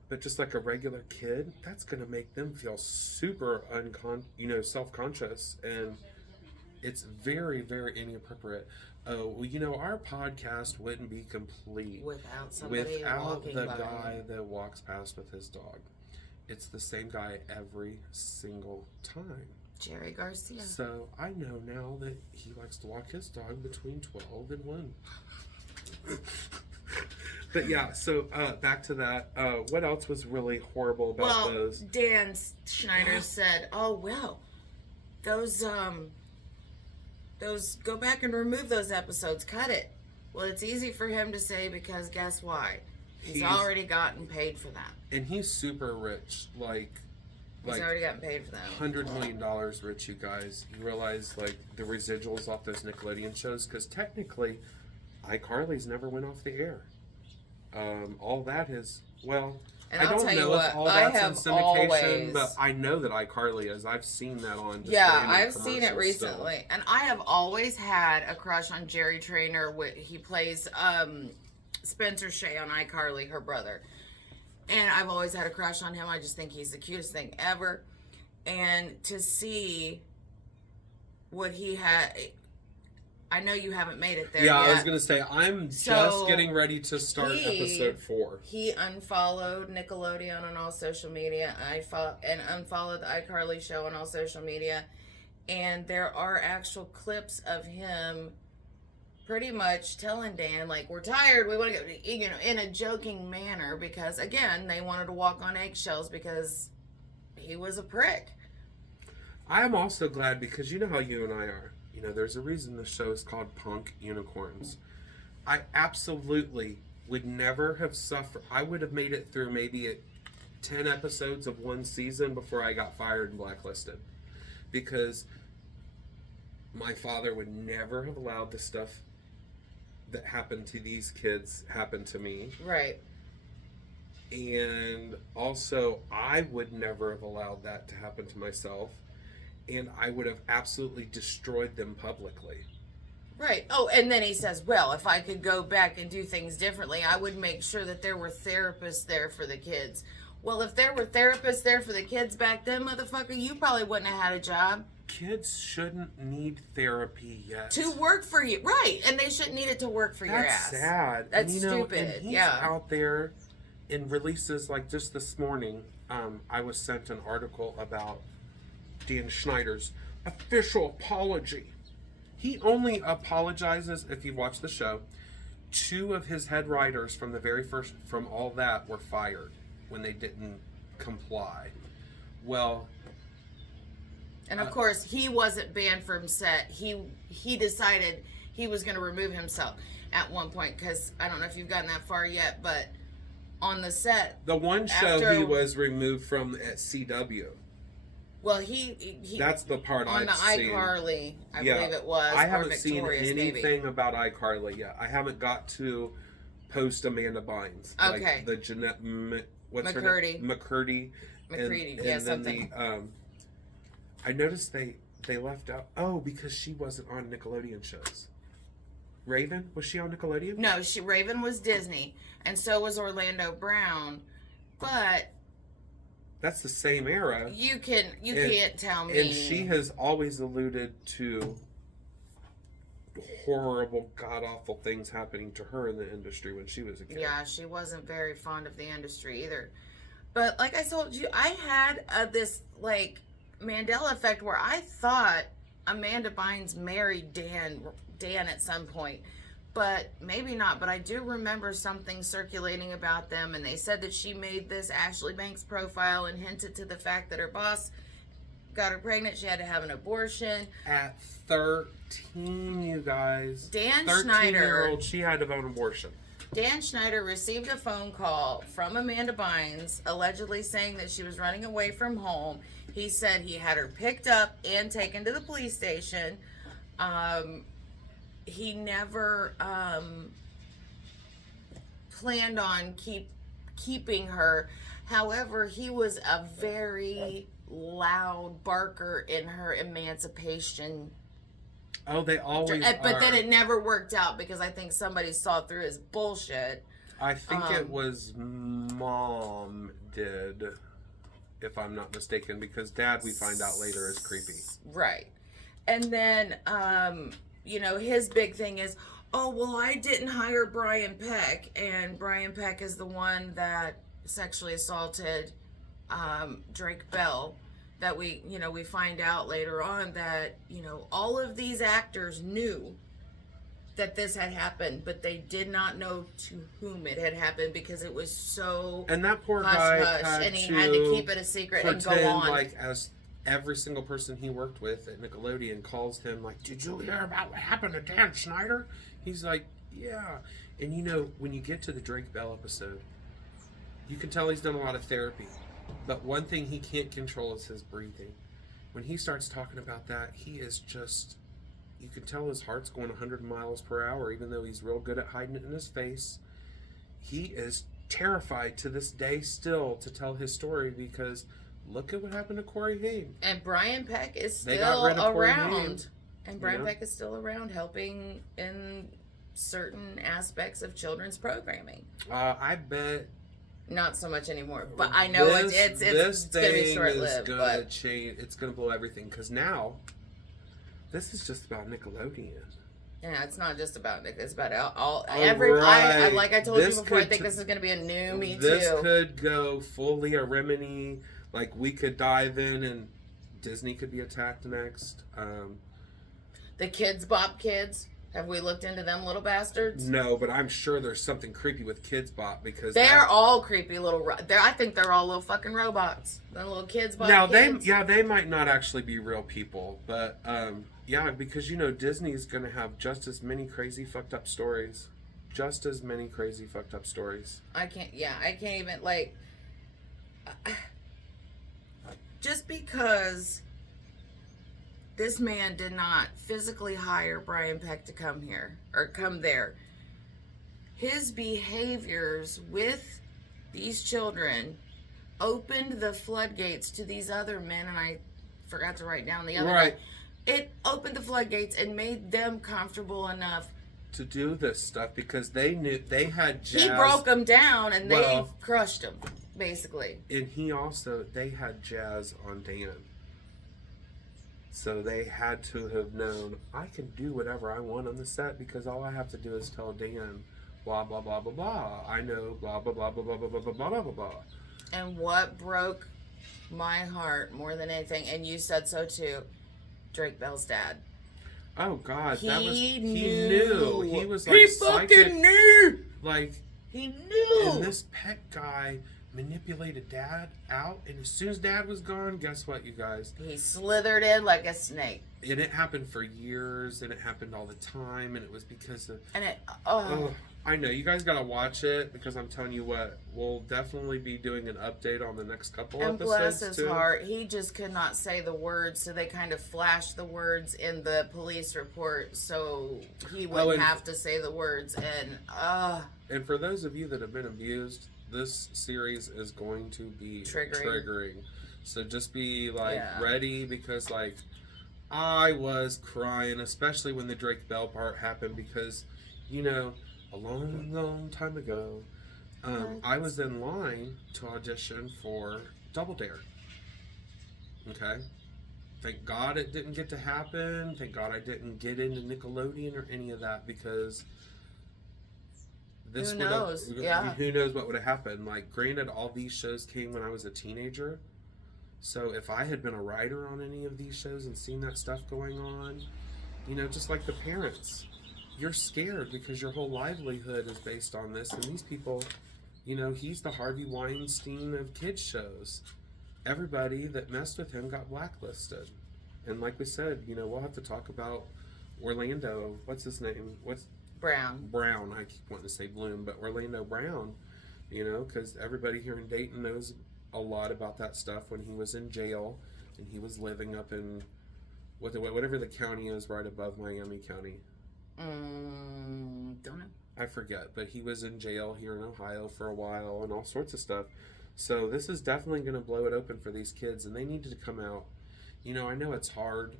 But just like a regular kid, that's going to make them feel super self-conscious. And it's very, very inappropriate. Well, you know, our podcast wouldn't be complete without somebody walking the by. guy that walks past with his dog. It's the same guy every single time. Jerry Garcia. So I know now that he likes to walk his dog between 12 and 1. But yeah, so back to that. What else was really horrible about those? Dan Schneider said, "Oh well, those go back and remove those episodes, cut it." Well, it's easy for him to say because guess why? He's already gotten paid for that, and he's super rich. He's already gotten paid for that. $100 million rich, you guys. You realize the residuals off those Nickelodeon shows, because technically, iCarly's never went off the air. All that is, well, and I don't know if all that's in syndication, but I know that iCarly is. I've seen that on just I've seen it recently. And I have always had a crush on Jerry Traynor. He plays Spencer Shea on iCarly, her brother. And I've always had a crush on him. I just think he's the cutest thing ever. And to see what he had... I know you haven't made it there yet. I was going to say, I'm just getting ready to start episode 4. He unfollowed Nickelodeon on all social media. And unfollowed the iCarly show on all social media. And there are actual clips of him pretty much telling Dan, like, we're tired, we want to go, in a joking manner, because, again, they wanted to walk on eggshells because he was a prick. I am also glad, because you know how you and I are. You know, there's a reason the show is called Punk Unicorns. I absolutely would never have suffered. I would have made it through maybe 10 episodes of one season before I got fired and blacklisted. Because my father would never have allowed the stuff that happened to these kids happen to me. Right. And also, I would never have allowed that to happen to myself. And I would have absolutely destroyed them publicly. Right. Oh, and then he says, well, if I could go back and do things differently, I would make sure that there were therapists there for the kids. Well, if there were therapists there for the kids back then, motherfucker, you probably wouldn't have had a job. Kids shouldn't need therapy yet. To work for you. Right. And they shouldn't need it to work for your ass. That's sad. That's and, stupid. And he's out there in releases like just this morning. I was sent an article about Dan Schneider's official apology. He only apologizes, if you watch the show. 2 of his head writers from the very first, from all that, were fired when they didn't comply. Well... And of course, he wasn't banned from set. He decided he was going to remove himself at one point, because I don't know if you've gotten that far yet, but on the set... The one show he was removed from at CW. Well, he that's the part I've seen. On the iCarly, I believe it was. I haven't seen anything about iCarly yet. I haven't got to post Amanda Bynes. Okay. Like the Jeanette, what's her name? McCurdy. McCready, yeah, something. I noticed they left out, because she wasn't on Nickelodeon shows. Raven, was she on Nickelodeon? No, Raven was Disney, and so was Orlando Brown, but that's the same era. You can't tell me. And she has always alluded to horrible, god-awful things happening to her in the industry when she was a kid. Yeah, she wasn't very fond of the industry either. But like I told you, I had this like Mandela effect where I thought Amanda Bynes married Dan at some point, but maybe not. But I do remember something circulating about them, and they said that she made this Ashley Banks profile and hinted to the fact that her boss got her pregnant. She had to have an abortion at 13. You guys, Dan 13-year-old, she had to have an abortion. Dan Schneider received a phone call from Amanda Bynes allegedly saying that she was running away from home. He said he had her picked up and taken to the police station. He never planned on keeping her. However, he was a very loud barker in her emancipation. Oh, they always But are. then it never worked out because I think somebody saw through his bullshit. I think it was Mom did, if I'm not mistaken, because Dad, we find out later, is creepy. Right. And then, his big thing is, I didn't hire Brian Peck. And Brian Peck is the one that sexually assaulted Drake Bell. That we find out later on that, all of these actors knew that this had happened, but they did not know to whom it had happened because it was so and that poor guy and he had to keep it a secret and go on. Like, as every single person he worked with at Nickelodeon calls him, like, did you hear about what happened to Dan Schneider? He's like, yeah. And when you get to the Drake Bell episode, you can tell he's done a lot of therapy. But one thing he can't control is his breathing. When he starts talking about that, he is just, you can tell his heart's going 100 miles per hour, even though he's real good at hiding it in his face. He is terrified to this day still to tell his story because look at what happened to Corey Haim. And Brian Peck is still around. And Brian Peck is still around helping in certain aspects of children's programming. I bet. Not so much anymore, but I know it's going to be short-lived. It's going to blow everything because now this is just about Nickelodeon. Yeah, it's not just about Nick. It's about right. like I told you before. I think this is going to be a new Me Too. This could go fully a Remini. Like we could dive in, and Disney could be attacked next. The Kids Bop kids. Have we looked into them little bastards? No, but I'm sure there's something creepy with Kids Bop because they're all creepy little. I think they're all little fucking robots. The little Kids Bop. Now kids. they might not actually be real people, but because Disney's gonna have just as many crazy fucked up stories, I can't even like. Just because. This man did not physically hire Brian Peck to come here or come there. His behaviors with these children opened the floodgates to these other men, and I forgot to write down the other one. It opened the floodgates and made them comfortable enough to do this stuff because they knew they had Jazz. He broke them down and they crushed them, basically. And they had Jazz on Dan. So they had to have known, I can do whatever I want on the set because all I have to do is tell Dan, blah, blah, blah, blah, blah. I know, blah, blah, blah, blah, blah, blah, blah, blah, blah, blah, blah. And what broke my heart more than anything, and you said so too, Drake Bell's dad. Oh, God. He knew. He was like he fucking knew! Like, he knew! And this Peck guy manipulated Dad out, and as soon as Dad was gone, guess what, you guys? He slithered in like a snake. And it happened for years, and it happened all the time, and it was because of... And I know, you guys gotta watch it, because I'm telling you what, we'll definitely be doing an update on the next couple episodes, bless his heart, he just could not say the words, so they kind of flashed the words in the police report, so he wouldn't have to say the words, and, And for those of you that have been abused, this series is going to be triggering. So just be like ready, because like I was crying, especially when the Drake Bell part happened, because you know, a long time ago, I was in line to audition for Double Dare. Okay. Thank God it didn't get to happen. Thank God I didn't get into Nickelodeon or any of that, because this who knows? Who knows what would have happened? Like, granted, all these shows came when I was a teenager. So if I had been a writer on any of these shows and seen that stuff going on, you know, just like the parents, you're scared because your whole livelihood is based on this. And these people, you know, he's the Harvey Weinstein of kids shows. Everybody that messed with him got blacklisted. And like we said, you know, we'll have to talk about Orlando. What's his name? Brown. I keep wanting to say Bloom, but Orlando Brown, you know, because everybody here in Dayton knows a lot about that stuff when he was in jail and he was living up in whatever the county is right above Miami County. Don't know. I forget, but he was in jail here in Ohio for a while and all sorts of stuff. So this is definitely going to blow it open for these kids, and they need to come out. You know, I know it's hard.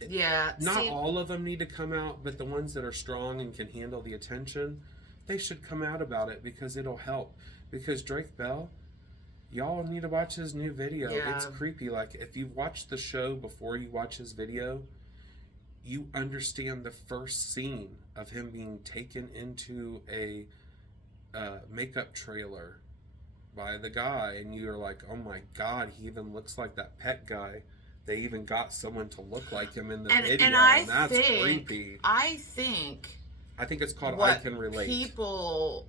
Yeah. Not all of them need to come out, but the ones that are strong and can handle the attention, they should come out about it, because it'll help. Because Drake Bell, y'all need to watch his new video. Yeah. It's creepy. Like, if you've watched the show before you watch his video, you understand the first scene of him being taken into a makeup trailer by the guy, and you're like, oh my God, he even looks like that pet guy. They even got someone to look like him in the video, and that's creepy. I think it's called I Can Relate. People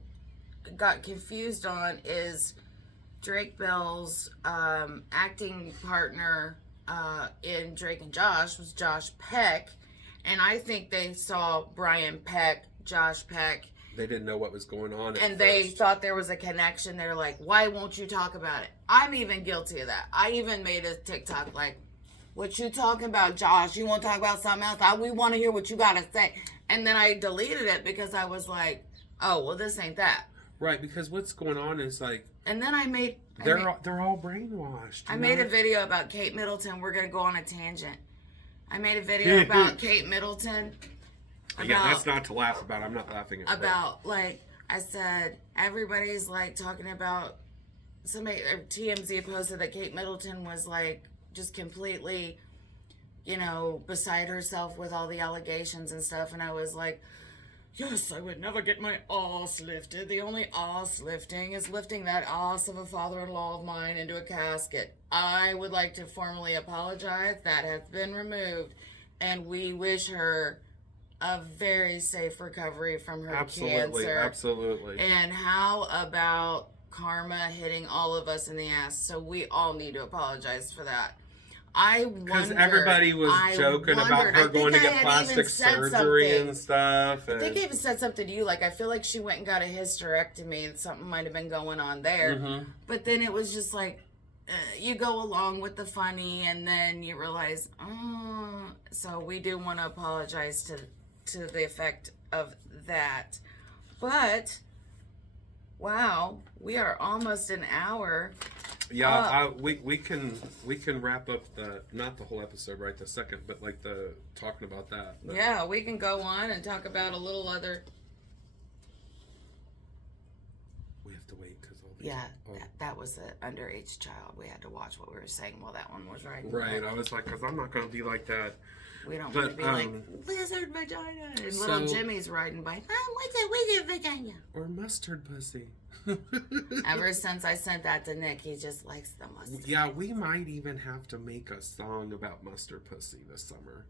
got confused on is Drake Bell's acting partner in Drake and Josh was Josh Peck, and I think they saw Brian Peck, Josh Peck. They didn't know what was going on at and first. They thought there was a connection. They're like, why won't you talk about it? I'm even guilty of that. I even made a TikTok like, what you talking about, Josh? You want to talk about something else? We want to hear what you got to say. And then I deleted it because I was like, oh, well, this ain't that. Right, because what's going on is like... And then they're all brainwashed. I made a video about Kate Middleton. We're going to go on a tangent. I made a video about Kate Middleton. That's not to laugh about. I'm not laughing at about, like, I said, everybody's, like, talking about... TMZ posted that Kate Middleton was, like, just completely, you know, beside herself with all the allegations and stuff. And I was like... Yes, I would never get my ass lifted. The only ass lifting is lifting that ass of a father-in-law of mine into a casket. I would like to formally apologize. That has been removed. And we wish her a very safe recovery from her cancer. Absolutely. And how about karma hitting all of us in the ass? So we all need to apologize for that. Because everybody was joking about her going to get plastic surgery and stuff. I think I even said something to you, like, I feel like she went and got a hysterectomy. Something might have been going on there. Mm-hmm. But then it was just like, you go along with the funny, and then you realize, so we do want to apologize to the effect of that. But, wow, we are almost an hour. Yeah, we can wrap up not the whole episode right this second, but like the talking about that. But. Yeah, we can go on and talk about a little other. We have to wait because all these. Yeah, that was an underage child. We had to watch what we were saying while that one was riding. Right, I was like, because I'm not going to be like that. We don't want to be like lizard vagina, and little Jimmy's riding by. What's a wizard vagina? Or mustard pussy. Ever since I sent that to Nick, he just likes the mustard. Yeah, we might even have to make a song about mustard pussy this summer.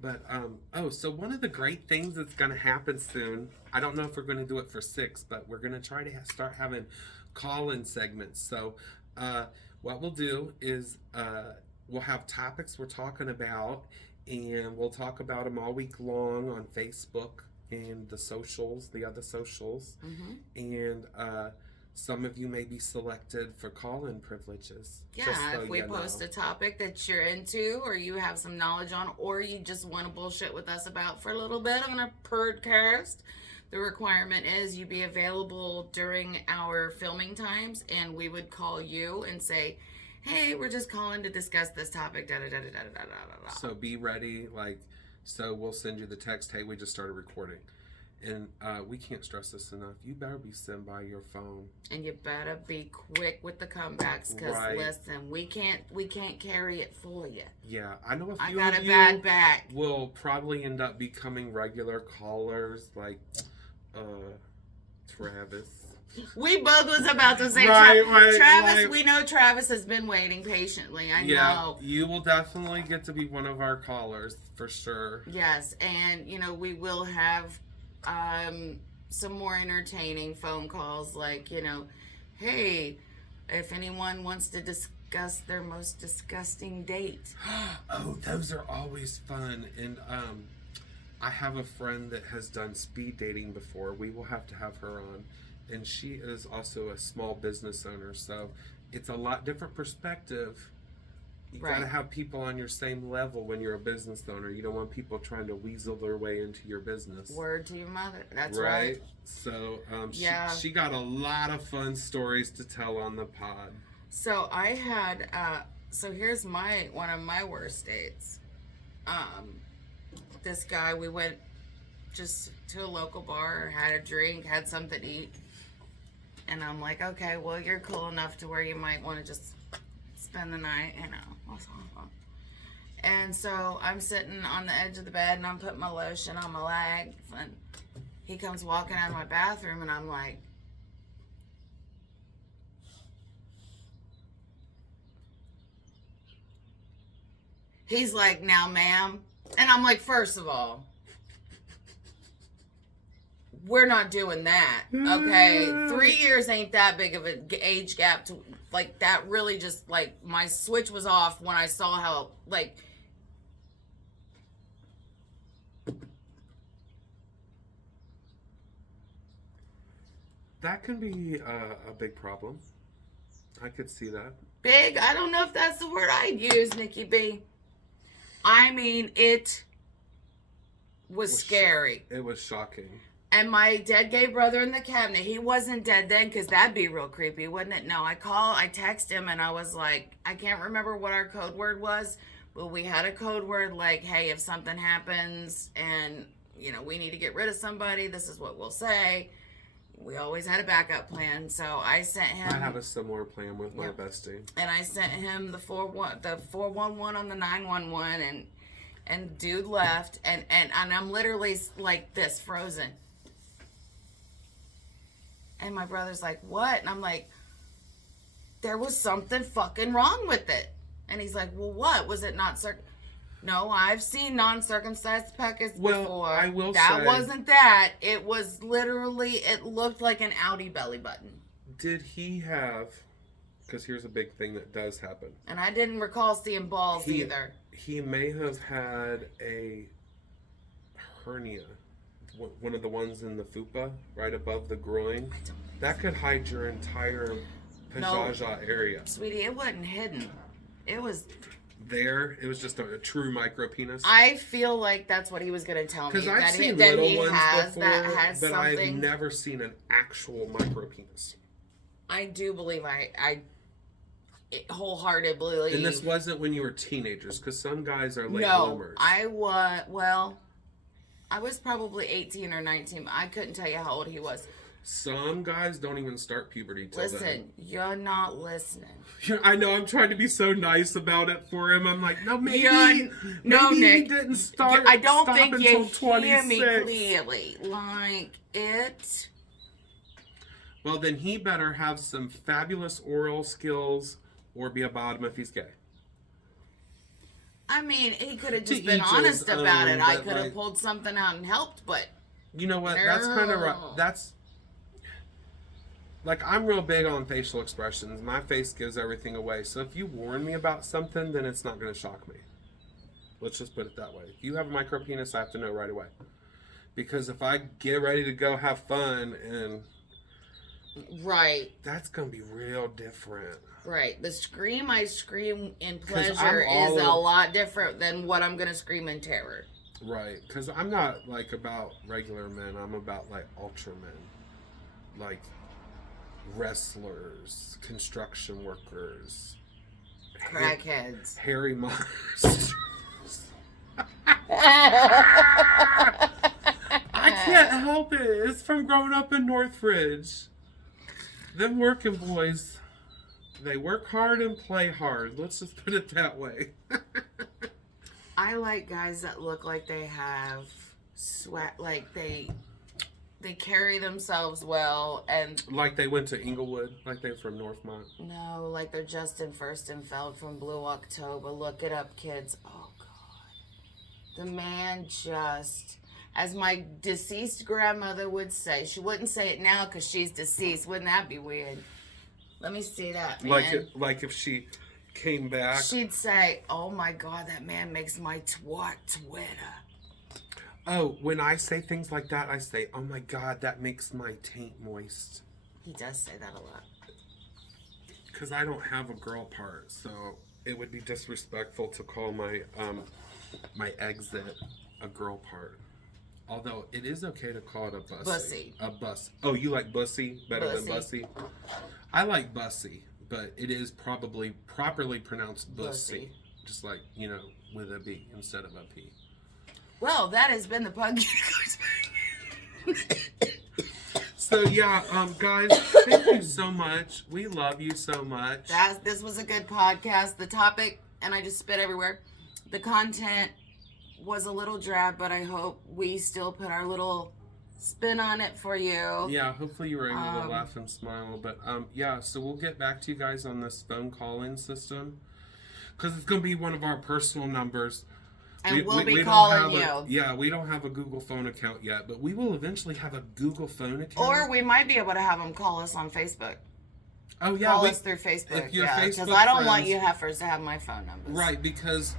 But, so one of the great things that's going to happen soon, I don't know if we're going to do it for 6, but we're going to try to start having call-in segments. So, what we'll do is we'll have topics we're talking about, and we'll talk about them all week long on Facebook and the other socials. Mm-hmm. And some of you may be selected for call-in privileges. Yeah, if we post a topic that you're into, or you have some knowledge on, or you just want to bullshit with us about for a little bit on a podcast, The requirement is you be available during our filming times, and we would call you and say, hey, we're just calling to discuss this topic, da-da-da-da-da-da-da-da-da. So be ready, so we'll send you the text, hey, we just started recording. And we can't stress this enough. You better be sent by your phone. And you better be quick with the comebacks, because listen, we can't carry it for you. Yeah, I know a few I got of a you bad back. Will probably end up becoming regular callers, like Travis. We both was about to say right, Travis. We know Travis has been waiting patiently. I know. You will definitely get to be one of our callers for sure. Yes, and we will have some more entertaining phone calls, like, hey, if anyone wants to discuss their most disgusting date. Oh, those are always fun. And I have a friend that has done speed dating before. We will have to have her on. And she is also a small business owner, so it's a lot different perspective. You got to have people on your same level when you're a business owner. You don't want people trying to weasel their way into your business. Word to your mother. That's right. So she got a lot of fun stories to tell on the pod. So I had, so here's one of my worst dates. This guy, we went just to a local bar, had a drink, had something to eat. And I'm like, okay, well, you're cool enough to where you might want to just spend the night, And so I'm sitting on the edge of the bed, and I'm putting my lotion on my leg, and he comes walking out of my bathroom, and I'm like, he's like, now, ma'am. And I'm like, first of all, we're not doing that, okay? 3 years ain't that big of an age gap to, that really just, my switch was off when I saw how, That can be a big problem. I could see that. Big? I don't know if that's the word I'd use, Nikki B. I mean, it was scary. It was shocking. And my dead gay brother in the cabinet, he wasn't dead then, because that'd be real creepy, wouldn't it? No, I text him, and I was like, I can't remember what our code word was, but we had a code word like, hey, if something happens and, we need to get rid of somebody, this is what we'll say. We always had a backup plan, so I sent him. I have a similar plan with my bestie. And I sent him the 411 on the 911, and dude left, and I'm literally like this, frozen. And my brother's like, what? And I'm like, there was something fucking wrong with it. And he's like, well, what? Was it not No, I've seen non-circumcised peckers before. I will say. That wasn't that. It was literally, it looked like an outie belly button. Did he have, because here's a big thing that does happen. And I didn't recall seeing balls either. He may have had a hernia. One of the ones in the fupa, right above the groin. That could hide your entire pajaja area. Sweetie, it wasn't hidden. It was there. It was just a true micro penis. I feel like that's what he was going to tell me. Because I've seen little ones before, but I've never seen an actual micro penis. I do believe I wholeheartedly believe. And this wasn't when you were teenagers, because some guys are late bloomers. I was probably 18 or 19. I couldn't tell you how old he was. Some guys don't even start puberty till then. Listen, you're not listening. I know, I'm trying to be so nice about it for him. I'm like, no, maybe Nick, he didn't start. I don't think you hear 26. me clearly. Like, it... Well, then he better have some fabulous oral skills or be a bottom if he's gay. I mean, he could have just been honest about it. I could have pulled something out and helped, but... You know what? That's kind of right. That's... Like, I'm real big on facial expressions. My face gives everything away. So if you warn me about something, then it's not going to shock me. Let's just put it that way. If you have a micro penis, I have to know right away. Because if I get ready to go have fun and... Right. That's going to be real different. Right. The scream I scream in pleasure is a lot different than what I'm going to scream in terror. Right, because I'm not like about regular men. I'm about like ultra men, like wrestlers, construction workers, crackheads, hairy monsters. I can't help it. It's from growing up in Northridge. Them working boys, they work hard and play hard. Let's just put it that way. I like guys that look like they have sweat, like they carry themselves well, and like they went to Inglewood, like they're from Northmont. No, like they're Justin Furstenfeld from Blue October. Look it up, kids. Oh God, the man just, as my deceased grandmother would say, she wouldn't say it now because she's deceased. Wouldn't that be weird? Let me see that, man. Like if she came back, she'd say, "Oh my God, that man makes my twat wetter." Oh, when I say things like that, I say, "Oh my God, that makes my taint moist." He does say that a lot. Because I don't have a girl part, so it would be disrespectful to call my my exit a girl part. Although it is okay to call it a bussy. Bussy. A bus. Oh, you like bussy better than bussy? I like bussy, but it is probably properly pronounced bussy. Just like, with a B instead of a P. Well, that has been the podcast. So yeah, guys, thank you so much. We love you so much. This was a good podcast. The topic, and I just spit everywhere. The content was a little drab, but I hope we still put our little spin on it for you. Yeah, hopefully you were able to laugh and smile. But yeah, so we'll get back to you guys on this phone call-in system because it's going to be one of our personal numbers. And we'll be calling you. Yeah, we don't have a Google phone account yet, but we will eventually have a Google phone account. Or we might be able to have them call us on Facebook. Oh, yeah. Call us through Facebook. If you're Facebook because I don't want you heifers to have my phone numbers. Right, because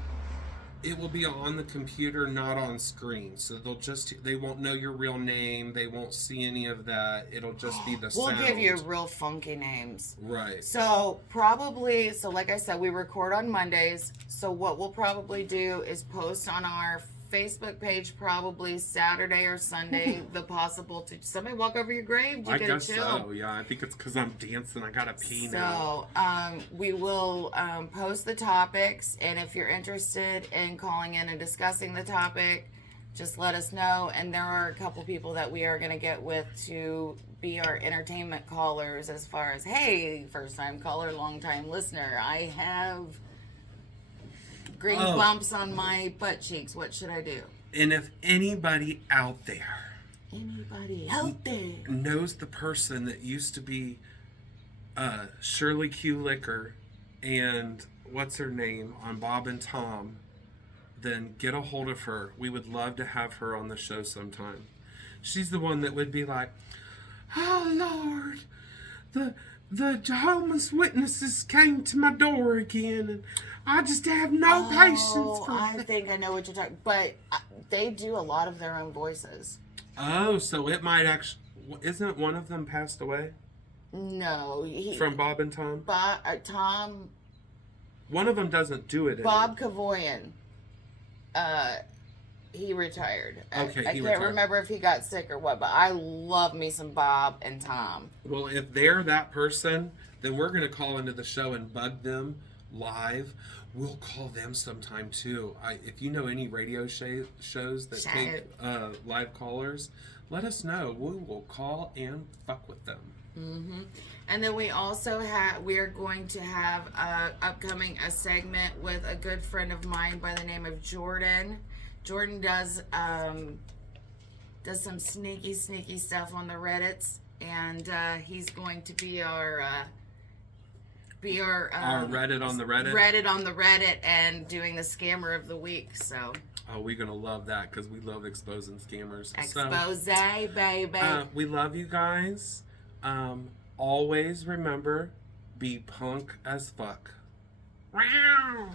it will be on the computer, not on screen. So they won't know your real name. They won't see any of that. It'll just be the sound. We'll give you real funky names. Right. So like I said, we record on Mondays. So what we'll probably do is post on our Facebook page probably Saturday or Sunday somebody walk over your grave. I guess so. Yeah, I think it's because I'm dancing. I gotta pee now. So we will post the topics, and if you're interested in calling in and discussing the topic, just let us know. And there are a couple people that we are going to get with to be our entertainment callers, as far as, hey, first time caller, long time listener, I have green bumps on my butt cheeks. What should I do? And if anybody out there knows the person that used to be Shirley Q. Liquor and what's her name on Bob and Tom, then get a hold of her. We would love to have her on the show sometime. She's the one that would be like, "Oh Lord, the Jehovah's Witnesses came to my door again, and I just have no patience for I think I know what you're talking. But they do a lot of their own voices. Oh, so it might actually. Isn't one of them passed away? No, from Bob and Tom. Tom. One of them doesn't do it anymore. Bob Kavoyan. He retired. Okay, I can't remember if he got sick or what, but I love me some Bob and Tom. Well, if they're that person, then we're going to call into the show and bug them live. We'll call them sometime too. If you know any radio shows that take live callers, let us know. We will call and fuck with them. Mm-hmm. And then we also we are going to have upcoming a segment with a good friend of mine by the name of Jordan. Jordan does some sneaky stuff on the Reddits, and he's going to be our Reddit on the Reddit. Reddit on the Reddit, and doing the scammer of the week. So. Oh, we're gonna love that because we love exposing scammers. Expose, baby. We love you guys. Always remember, be punk as fuck. Wow.